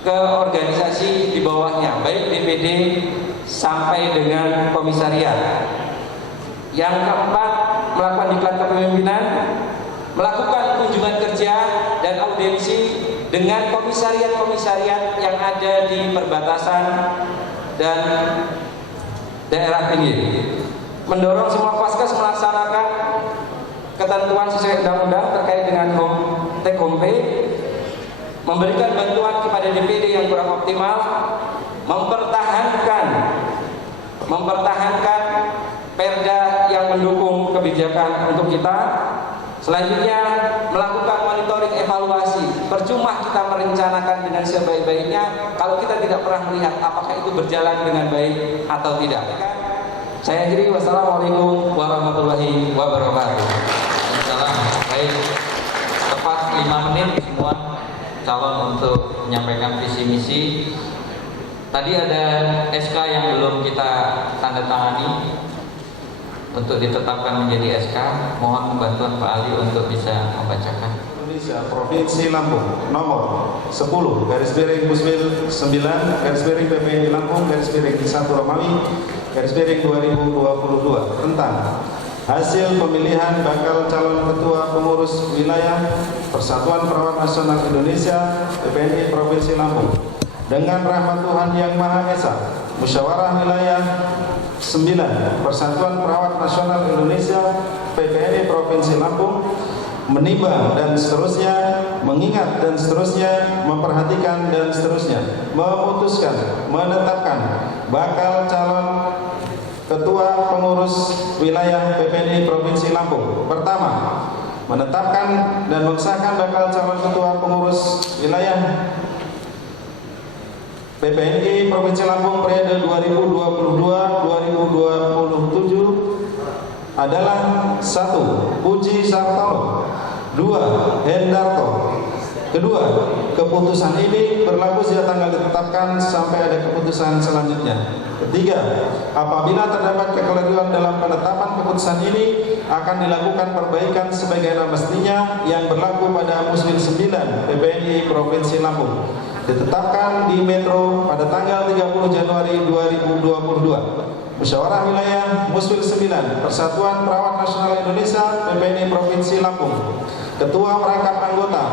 ke organisasi di bawahnya, baik DPD sampai dengan komisariat. Yang keempat, melakukan diklat kepemimpinan, melakukan kunjungan kerja dan audiensi dengan komisariat-komisariat yang ada di perbatasan dan daerah pinggir. Mendorong semua Vaskes melaksanakan ketentuan sesuai undang-undang terkait dengan take home pay, memberikan bantuan kepada DPD yang kurang optimal, mempertahankan perda yang mendukung kebijakan untuk kita. Selanjutnya, melakukan monitoring evaluasi. Percuma kita merencanakan dengan sebaik-baiknya kalau kita tidak pernah melihat apakah itu berjalan dengan baik atau tidak. Saya akhiri, wassalamualaikum warahmatullahi wabarakatuh. Salam. Baik, tepat 5 menit semua calon untuk menyampaikan visi misi. Tadi ada SK yang belum kita tanda tangani untuk ditetapkan menjadi SK. Mohon bantuan Pak Ali untuk bisa membacakan. Indonesia Provinsi Lampung nomor 10 garis miring Muswil 9 garis miring PPNI Lampung garis miring 1 Romawi garis miring 2022 tentang hasil pemilihan bakal calon ketua pengurus wilayah Persatuan Perawat Nasional Indonesia PPNI Provinsi Lampung. Dengan rahmat Tuhan Yang Maha Esa, Musyawarah Wilayah 9 Persatuan Perawat Nasional Indonesia PPNI Provinsi Lampung menimbang dan seterusnya, mengingat dan seterusnya, memperhatikan dan seterusnya, memutuskan, menetapkan bakal calon ketua pengurus wilayah PPNI Provinsi Lampung. Pertama, menetapkan dan mengesahkan bakal calon ketua pengurus wilayah PPNI Provinsi Lampung periode 2022-2027 adalah 1. Puji Sartono, 2. Hendarto. Kedua, keputusan ini berlaku sejak tanggal ditetapkan sampai ada keputusan selanjutnya. Ketiga, apabila terdapat kekeliruan dalam penetapan keputusan ini, akan dilakukan perbaikan sebagaimana mestinya yang berlaku pada Muswil 9 PPNI Provinsi Lampung, ditetapkan di Metro pada tanggal 30 Januari 2022. Musyawarah Wilayah Muswil 9 Persatuan Perawat Nasional Indonesia PPNI Provinsi Lampung. Ketua Perangkat Anggota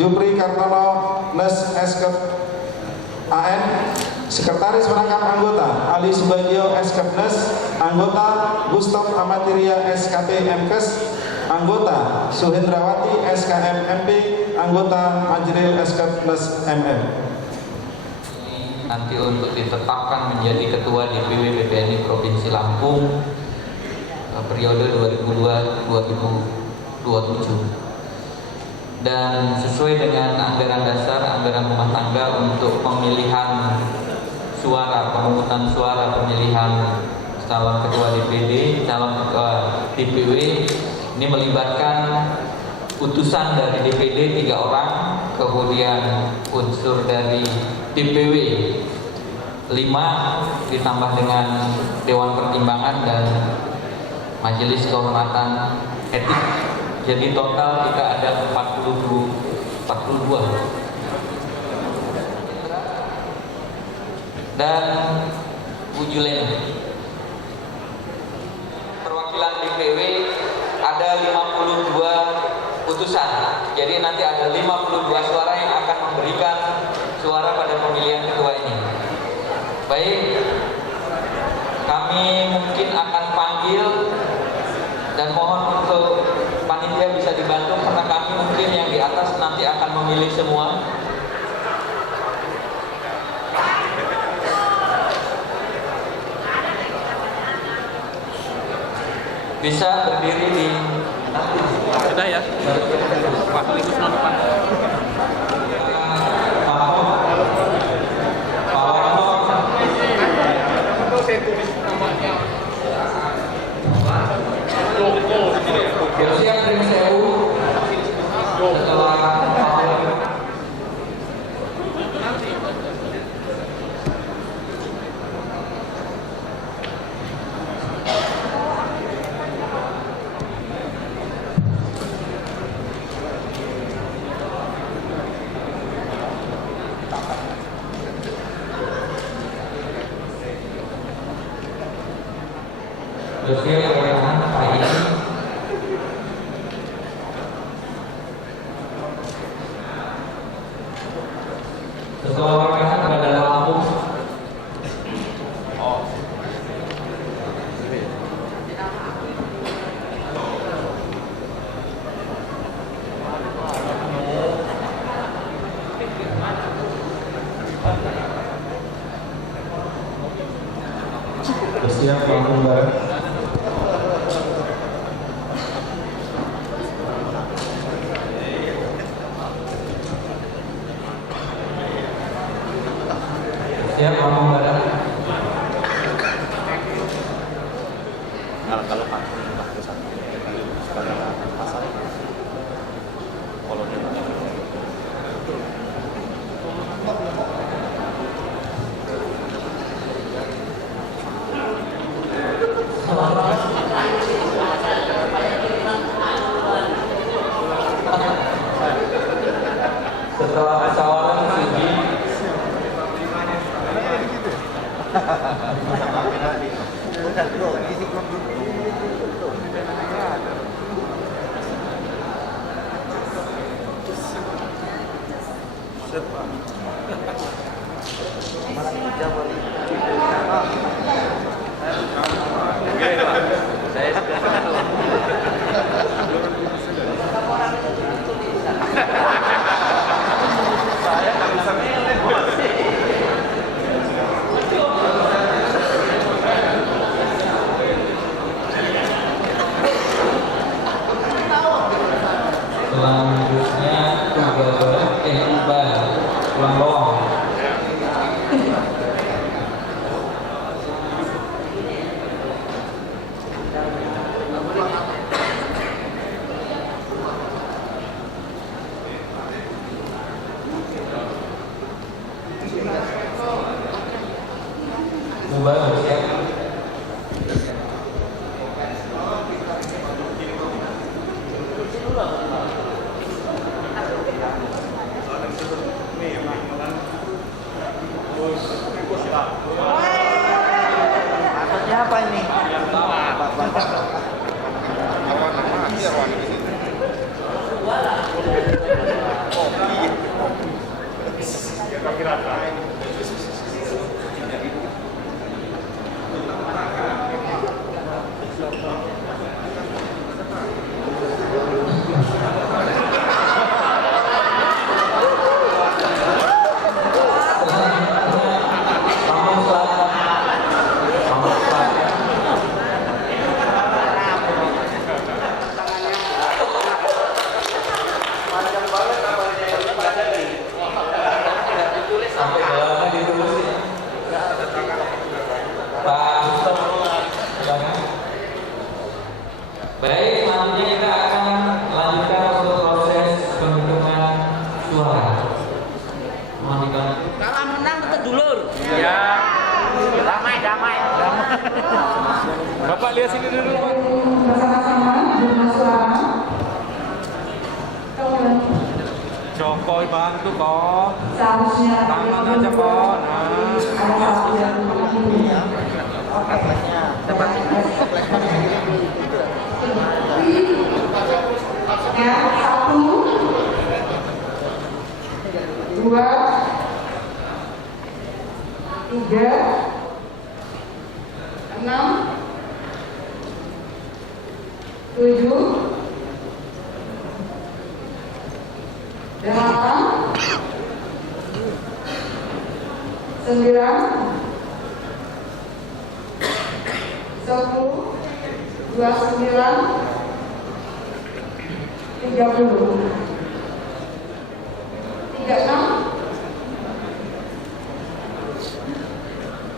Jupri Kartono Nes Eskep AN. Sekretaris Perangkat Anggota Ali Subagio Eskepnes. Anggota Gustof Amatiria SKP MKes. Anggota Suhendrawati SKM MP. Anggota Majril Eskepnes MM. Nanti untuk ditetapkan menjadi ketua DPW PPNI Provinsi Lampung periode 2002-2027. Dan sesuai dengan anggaran dasar, anggaran rumah tangga untuk pemilihan suara, pemungutan suara pemilihan calon ketua DPD, calon ketua DPW ini melibatkan utusan dari DPD 3 orang, kemudian unsur dari DPW 5 ditambah dengan Dewan Pertimbangan dan Majelis Kehormatan Etik. Jadi total kita ada 42. Dan Bu Julen, perwakilan DPW ada 52 utusan. Jadi nanti ada 52 suara yang akan memberikan suara pada pemilihan ketua ini. Baik, kami mungkin akan panggil dan mohon untuk panitia bisa dibantu karena kami mungkin yang di atas nanti akan memilih semua. Bisa berdiri di sudah ya Pak Likus depan. Siap dari Sewu setelah bersiap kewenangan hari ini. Setelah perkataan pada Lampung. Bersiap Lampung Barat. Siap, Lampung Barat. Kalau Pak pasal kalau setelah musyawarah suji selanjutnya Tuban Tulang Bawang. Tuban siap. Maksudnya apa ini? Baik, selanjutnya kita akan lanjutkan untuk proses penghitungan suara. Mohon dibantu. Kalau menang ke dulur. Ya. Damai. Bapak lihat sini dulu, Pak. Bersama-sama jumlah suara. Joko bantu kok. Seharusnya Tangan aja kok. ada satu yang ya, 1, 2, 3, 6, 7, 8, 9, 10, 29, 30, 36,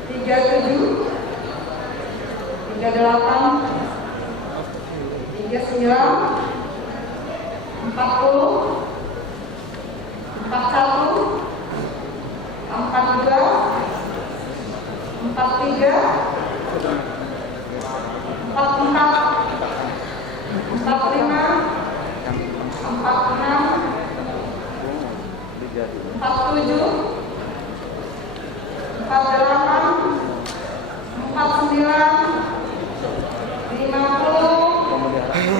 37, 38, 39, 40, 41, 42, 43, 44, 45, 46, 47, 48, 49, 50,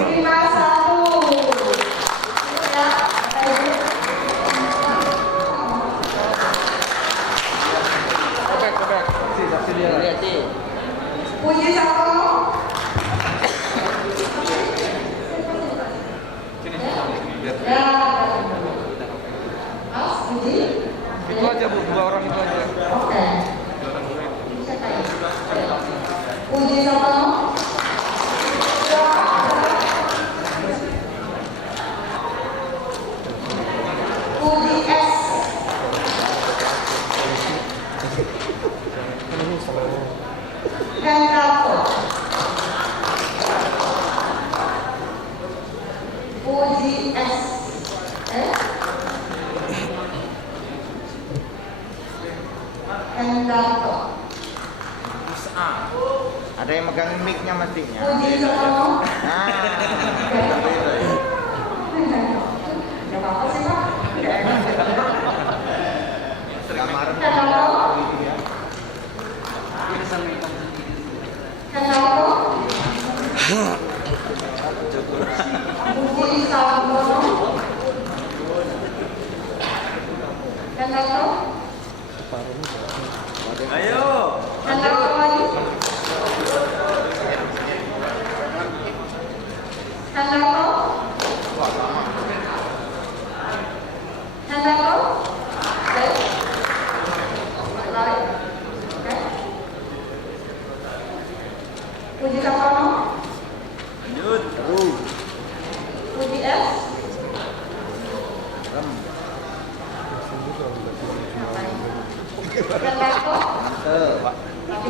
51. Ya, puji satu. Ya. Mas, puji. Itu aja Bu, 2 orang itu aja. Oke. Puji satu. Puji S. Hendarto. Ada yang megangin mic-nya mestinya. Puji Satono. Nah, Gak apa-apa sih Pak. kamar. Hendarto. Hendarto. Puji Satono. Hendarto. Ayo. Hendarto lagi. Hendarto. Hendarto. Oke. Tarik. Oke. Puji Satono. Lanjut. Puji S. Hendarto. Tapi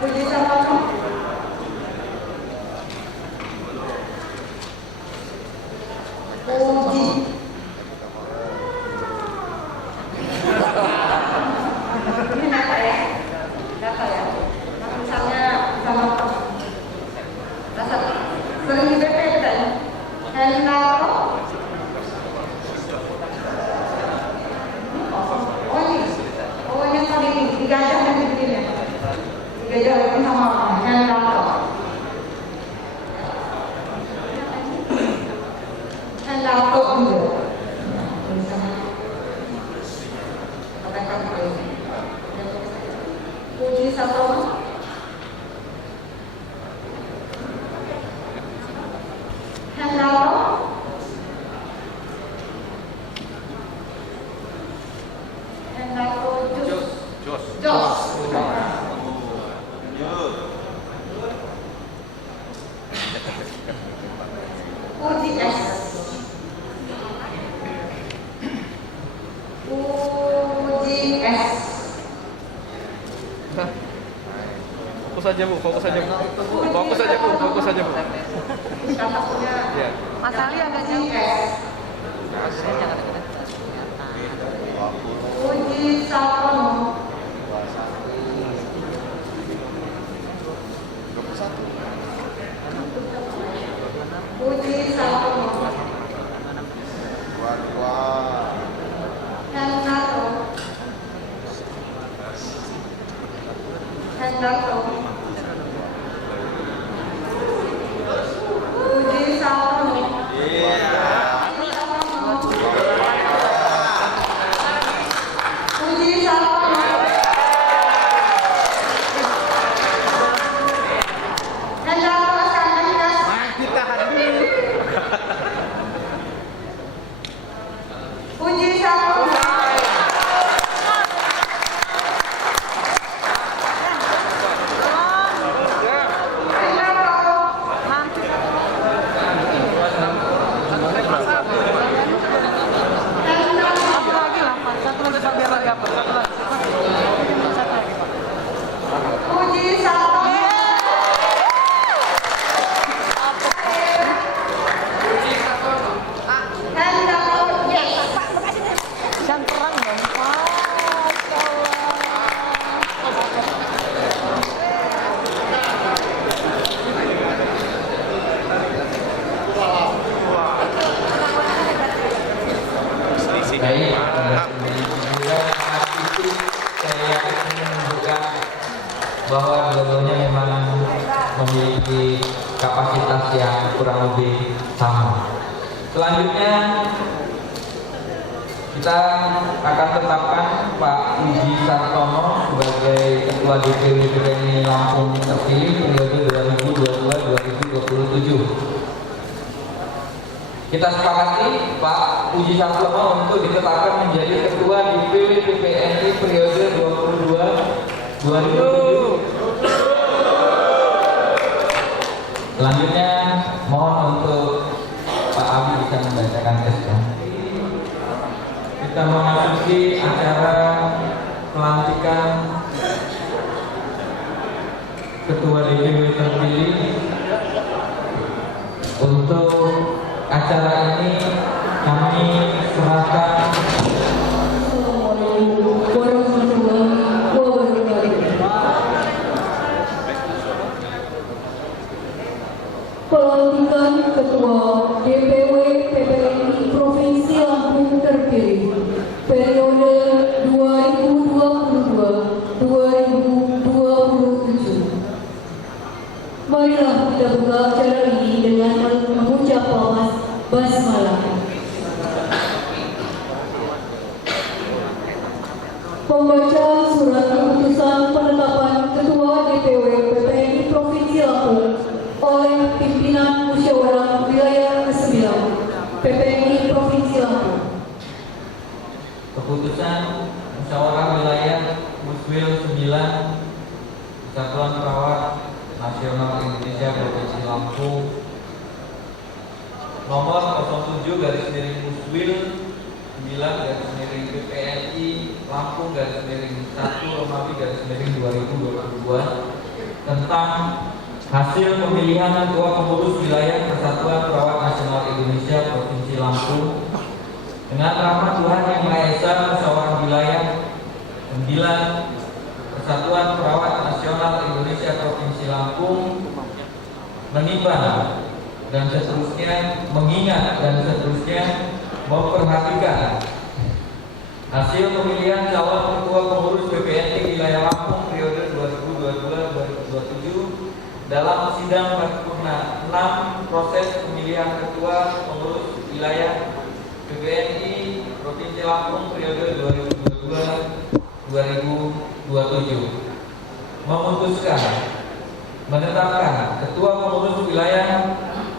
Puji Satono. Puji. Ini data ya? Data ya? Misalnya sama dasar sering di BP kan? Hendarto. Oh ini, oh ini tadi ini digajah dan begini. Digajah lagi sama Hendarto. Hendarto juga. Puji Satono. Hendarto. Hendarto Jos. Puji S. Puji S. Fokus saja Bu, fokus saja Bu. Fokus saja Bu, fokus saja Bu. Ya. Mas Ali agak jauh. Puji Satono. Puji Satono. Hendarto. Hendarto. Puji Satono. Puji Satono. Hendarto Sandiaga. Ditahan dulu. Puji Satono. Puji Satono. Hendarto yes. Jangan perang dong Pak. Baik, saya ingin menunjukkan bahwa dua-duanya memang memiliki kapasitas yang kurang lebih sama. Selanjutnya kita akan tetapkan Pak Puji Satono sebagai Ketua DPW PPNI Lampung terpilih periode 2022-2027. Kita sepakati Pak Puji Satono untuk ditetapkan menjadi Ketua DPW PPNI periode 2022-2027. Selanjutnya mohon untuk Pak Abi bisa membacakan tesnya. Kita memasuki acara pelantikan Ketua DPW terpilih. Untuk acara ini kami serahkan. Assalamualaikum warahmatullahi wabarakatuh. Pelantikan Ketua DPW PPNI Provinsi Lampung terpilih periode 2022-2027. Marilah kita buka acara ini dengan mengucap basmalah. Pembacaan surat keputusan penetapan Ketua DPW PPNI Provinsi Lampung oleh pimpinan Musyawarah Wilayah ke-9 PPNI Provinsi Lampung. Keputusan Musyawarah Wilayah Muswil 9 Persatuan Perawat Nasional Indonesia Provinsi Lampung nomor 07/Muswil 9/PPNI Lampung _1/2022 tentang hasil pemilihan Ketua Pengurus Wilayah Persatuan Perawat Nasional Indonesia Provinsi Lampung dengan rahmat Tuhan Yang Maha Esa. Musyawarah Wilayah 9 Persatuan Perawat Nasional Indonesia Provinsi Lampung menimbang dan seterusnya, mengingat dan seterusnya, memperhatikan hasil pemilihan calon Ketua Pengurus PPNI Wilayah Lampung periode 2022-2027 dalam sidang paripurna 6 proses pemilihan Ketua Pengurus Wilayah PPNI Provinsi Lampung periode 2022-2027 memutuskan menetapkan Ketua Pengurus Wilayah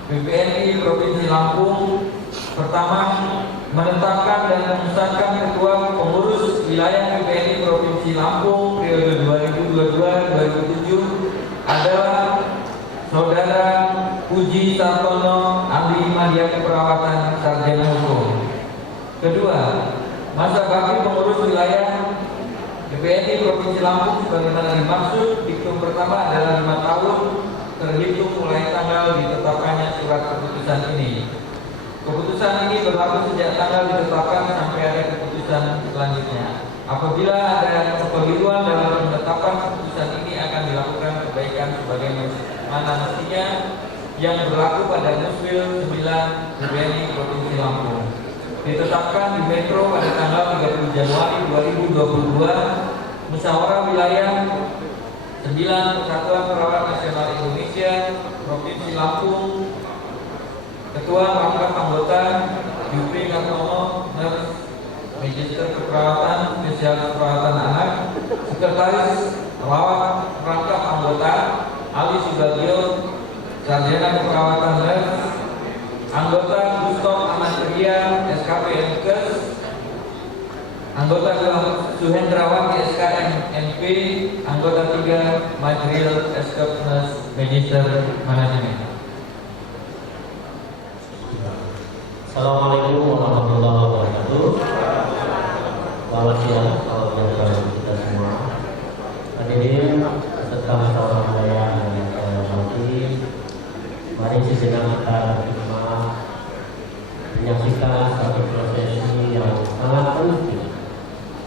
PPNI Provinsi Lampung. Pertama, menetapkan dan memusatkan Ketua Pengurus Wilayah PPNI Provinsi Lampung periode 2022-2027 adalah Saudara Puji Sartono, ahli media keperawatan, sarjana hukum. Kedua, masa bakti pengurus wilayah PPNI Provinsi Lampung sebagaimana dimaksud diktum pertama adalah 5 tahun terhitung mulai tanggal ditetapkannya surat keputusan ini. Keputusan ini berlaku sejak tanggal ditetapkan sampai ada keputusan selanjutnya. Apabila ada kekeliruan dalam penetapan keputusan ini akan dilakukan perbaikan sebagaimana mestinya yang berlaku pada Muswil 9 PPNI Provinsi Lampung. Ditetapkan di Metro pada tanggal 30 Januari 2022, Musyawarah Wilayah 9 Persatuan Perawat Nasional Indonesia Provinsi Lampung, Ketua Rangkap Anggota Jupri Kartono, Nurse Magister Keperawatan, Spesialis Perawatan Anak, Sekretaris Perawat Rangkap Anggota Ali Subagio, Sarjana Keperawatan Nurse, Anggota Gustok Amatria SKP MKes, Anggota Suhendrawati SKMNP, Anggota 3 Majril Eskepnes Magister Manajemen. Assalamualaikum warahmatullahi wabarakatuh. Selamat siang, salam sejahtera kita semua. Hadirin peserta musyawarah wilayah yang saya hormati, mari sejenak kita berkhidmat menyaksikan satu prosesi yang sangat penting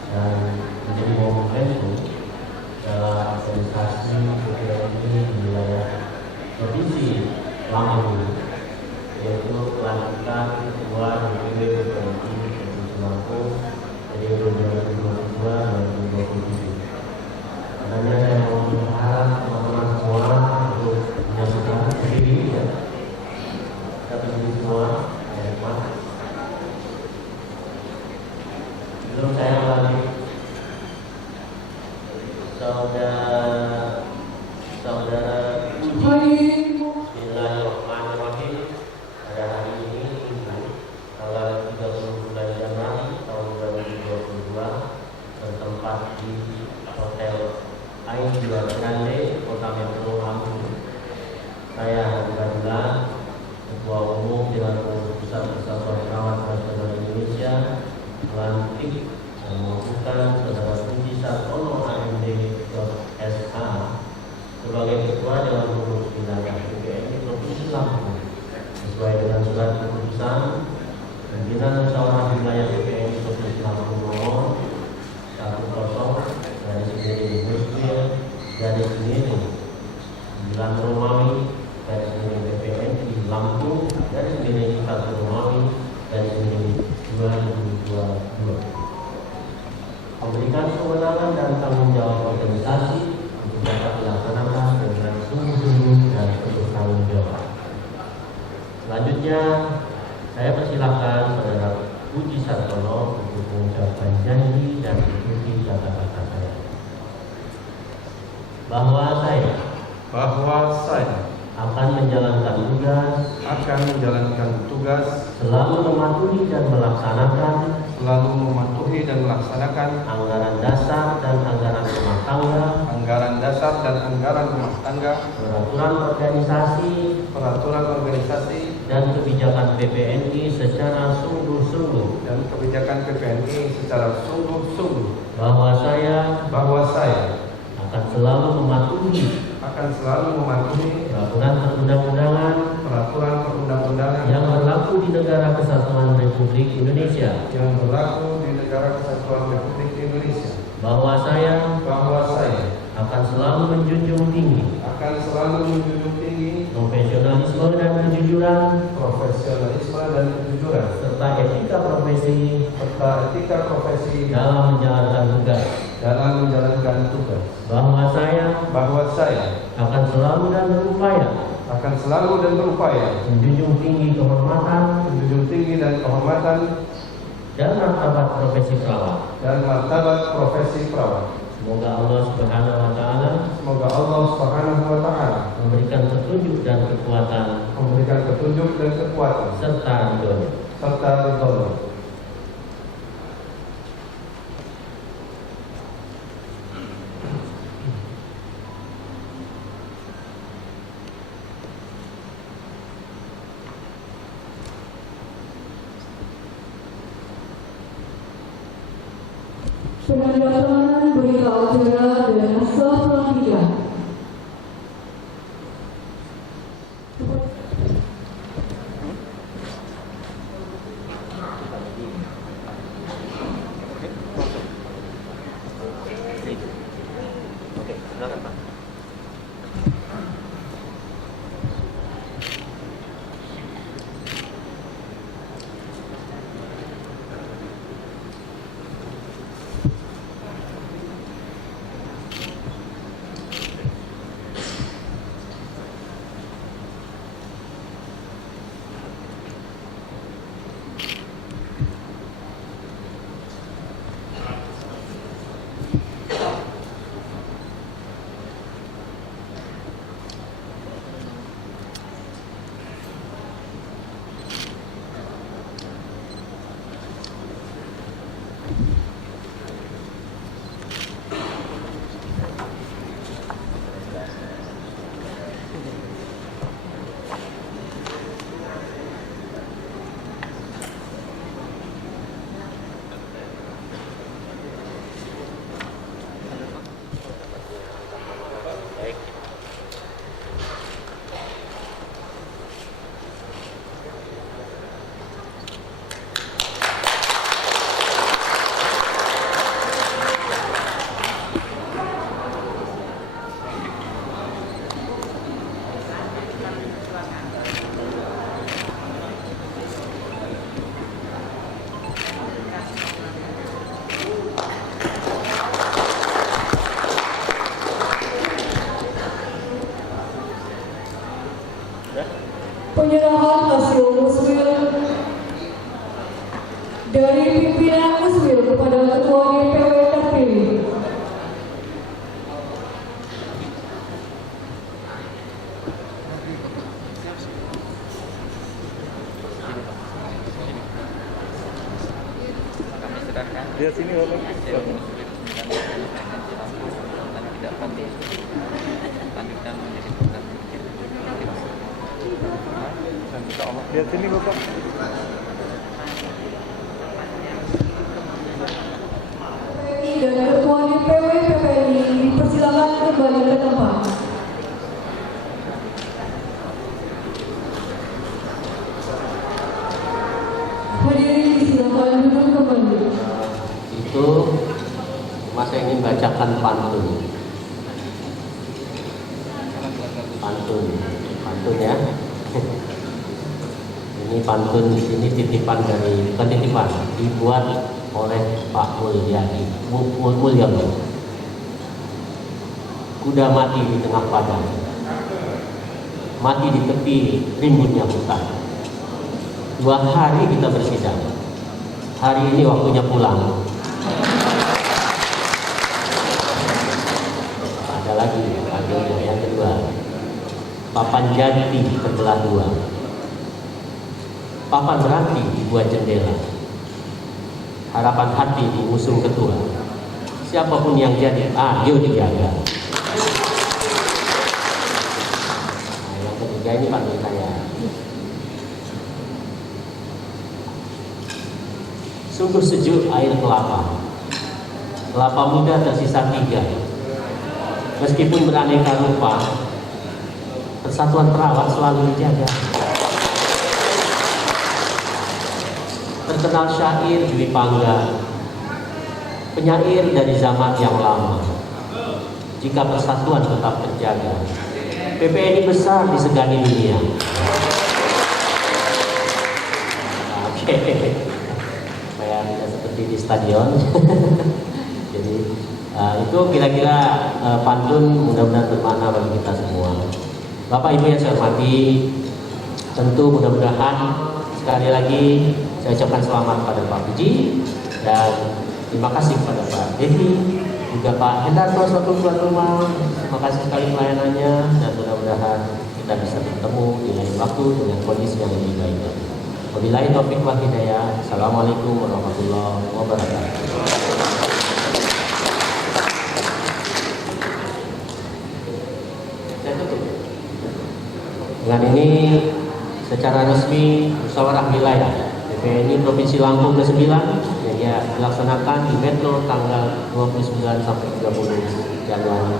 dan menjadi momentum dalam organisasi PPNI di wilayah Provinsi Lampung, yaitu pelantikan Ketua DPW PPNI Provinsi Lampung periode 2022-2027. Karena saya mau berharap teman-teman semua untuk menyaksikan sendiri ya. Kita berdiri semua, ya, Mas. Sebelum saya melanjut, saudara Bismillahirrahmanirrahim. Pada hari ini tanggal 30 bulan Januari tahun 2022 bertempat di Hotel Aidil Grande, Kota Metro Lampung. Saya Habibullah, Ketua Umum Dewan Pengurus Pusat Persatuan Perawat Nasional Indonesia, melantik dan mengukuhkan Saudara Puji Sartono AMD SH sebagai Ketua Dewan Pengurus Wilayah PPNI Provinsi Lampung sesuai dengan surat keputusan Pimpinan Musyawarah Wilayah PPNI Provinsi Lampung nomor 10 dari sini Muslim dari sini 9 Romawi dari sini PPNI Lampung dari sini 1 Romawi dari sini 2022. Memberikan kewenangan dan tanggung jawab organisasi untuk dapat dilaksanakan dengan sungguh-sungguh dan penuh tanggung jawab. Selanjutnya, saya persilahkan Saudara Puji Sartono untuk mengucapkan janji dan mengikuti kata-kata saya. Bahwa saya akan menjalankan tugas selalu mematuhi dan melaksanakan anggaran dasar dan anggaran rumah tangga, peraturan organisasi dan kebijakan PPNI secara sungguh-sungguh, bahwa saya akan selalu mematuhi peraturan perundang-undangan yang berlaku di Negara Kesatuan Republik Indonesia, bahwa saya akan selalu menjunjung tinggi profesionalisme dan kejujuran serta etika profesi dalam menjalankan tugas, bahwa saya akan selalu dan berupaya menjunjung tinggi kehormatan dan martabat profesi perawat. Semoga Allah Subhanahu wa taala memberikan petunjuk dan kekuatan serta ridhonya. Penandatanganan berita acara dan naskah pelantikan. Penyerahan hasil muswil dari pimpinan muswil kepada Ketua DPW terpilih. Lihat sini Bapak. Lihat sini Bapak. Dan Ketua DPW PPNI dipersilakan kembali ke tempat. berdiri, silakan duduk kembali. Itu Mas ingin bacakan pantun ya. Ini pantun, ini titipan dari, bukan titipan, dibuat oleh Pak Mulyono. Kuda mati di tengah padang, mati di tepi rimbunnya hutan. 2 hari kita bersidang, hari ini waktunya pulang. Ada lagi akhirnya yang kedua, papan jati terbelah 2, papan berarti dibuat jendela, harapan hati diusung ketua, siapapun yang jadi ayo dijaga. Nah, yang ketiga ini pantun saya. Sungguh sejuk air kelapa, kelapa muda tersisa 3. Meskipun beraneka rupa, persatuan perawat selalu dijaga. Terkenal syair Dwi Pangga, penyair dari zaman yang lama. Jika persatuan tetap terjaga, PPNI besar disegani dunia. Oke, supaya tidak seperti di stadion. Jadi itu kira-kira pantun, mudah-mudahan bermakna bagi kita semua. Bapak Ibu yang saya hormati, tentu mudah-mudahan sekali lagi saya ucapkan selamat pada Pak Puji dan terima kasih kepada Pak Dedi, juga Pak Hendarto selaku tuan rumah. Terima kasih sekali pelayanannya dan mudah-mudahan kita bisa bertemu di lain waktu dengan kondisi yang lebih baik. Wabillahi taufiq wal hidayah. Assalamualaikum warahmatullahi wabarakatuh. Dengan ini secara resmi musyawarah wilayah PPNI Provinsi Lampung ke-9 yang dilaksanakan di Metro tanggal 29 sampai 30 Januari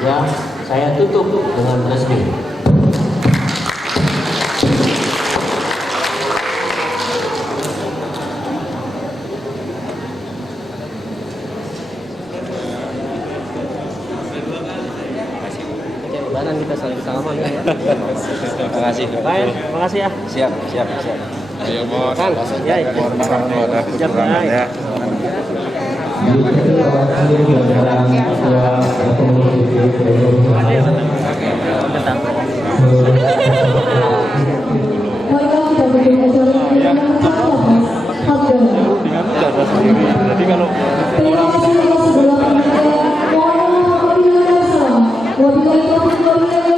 2023 saya tutup dengan resmi. Lebaran kita saling salaman ya. Terima kasih. Baik, terima kasih ya. Siap. Ayo bos. Kan, ya. Siap ya. Baiklah, kita berikan acara yang Jadi kalau terima kasih atas segala perhatian. Wabillahi taufiq wal hidayah.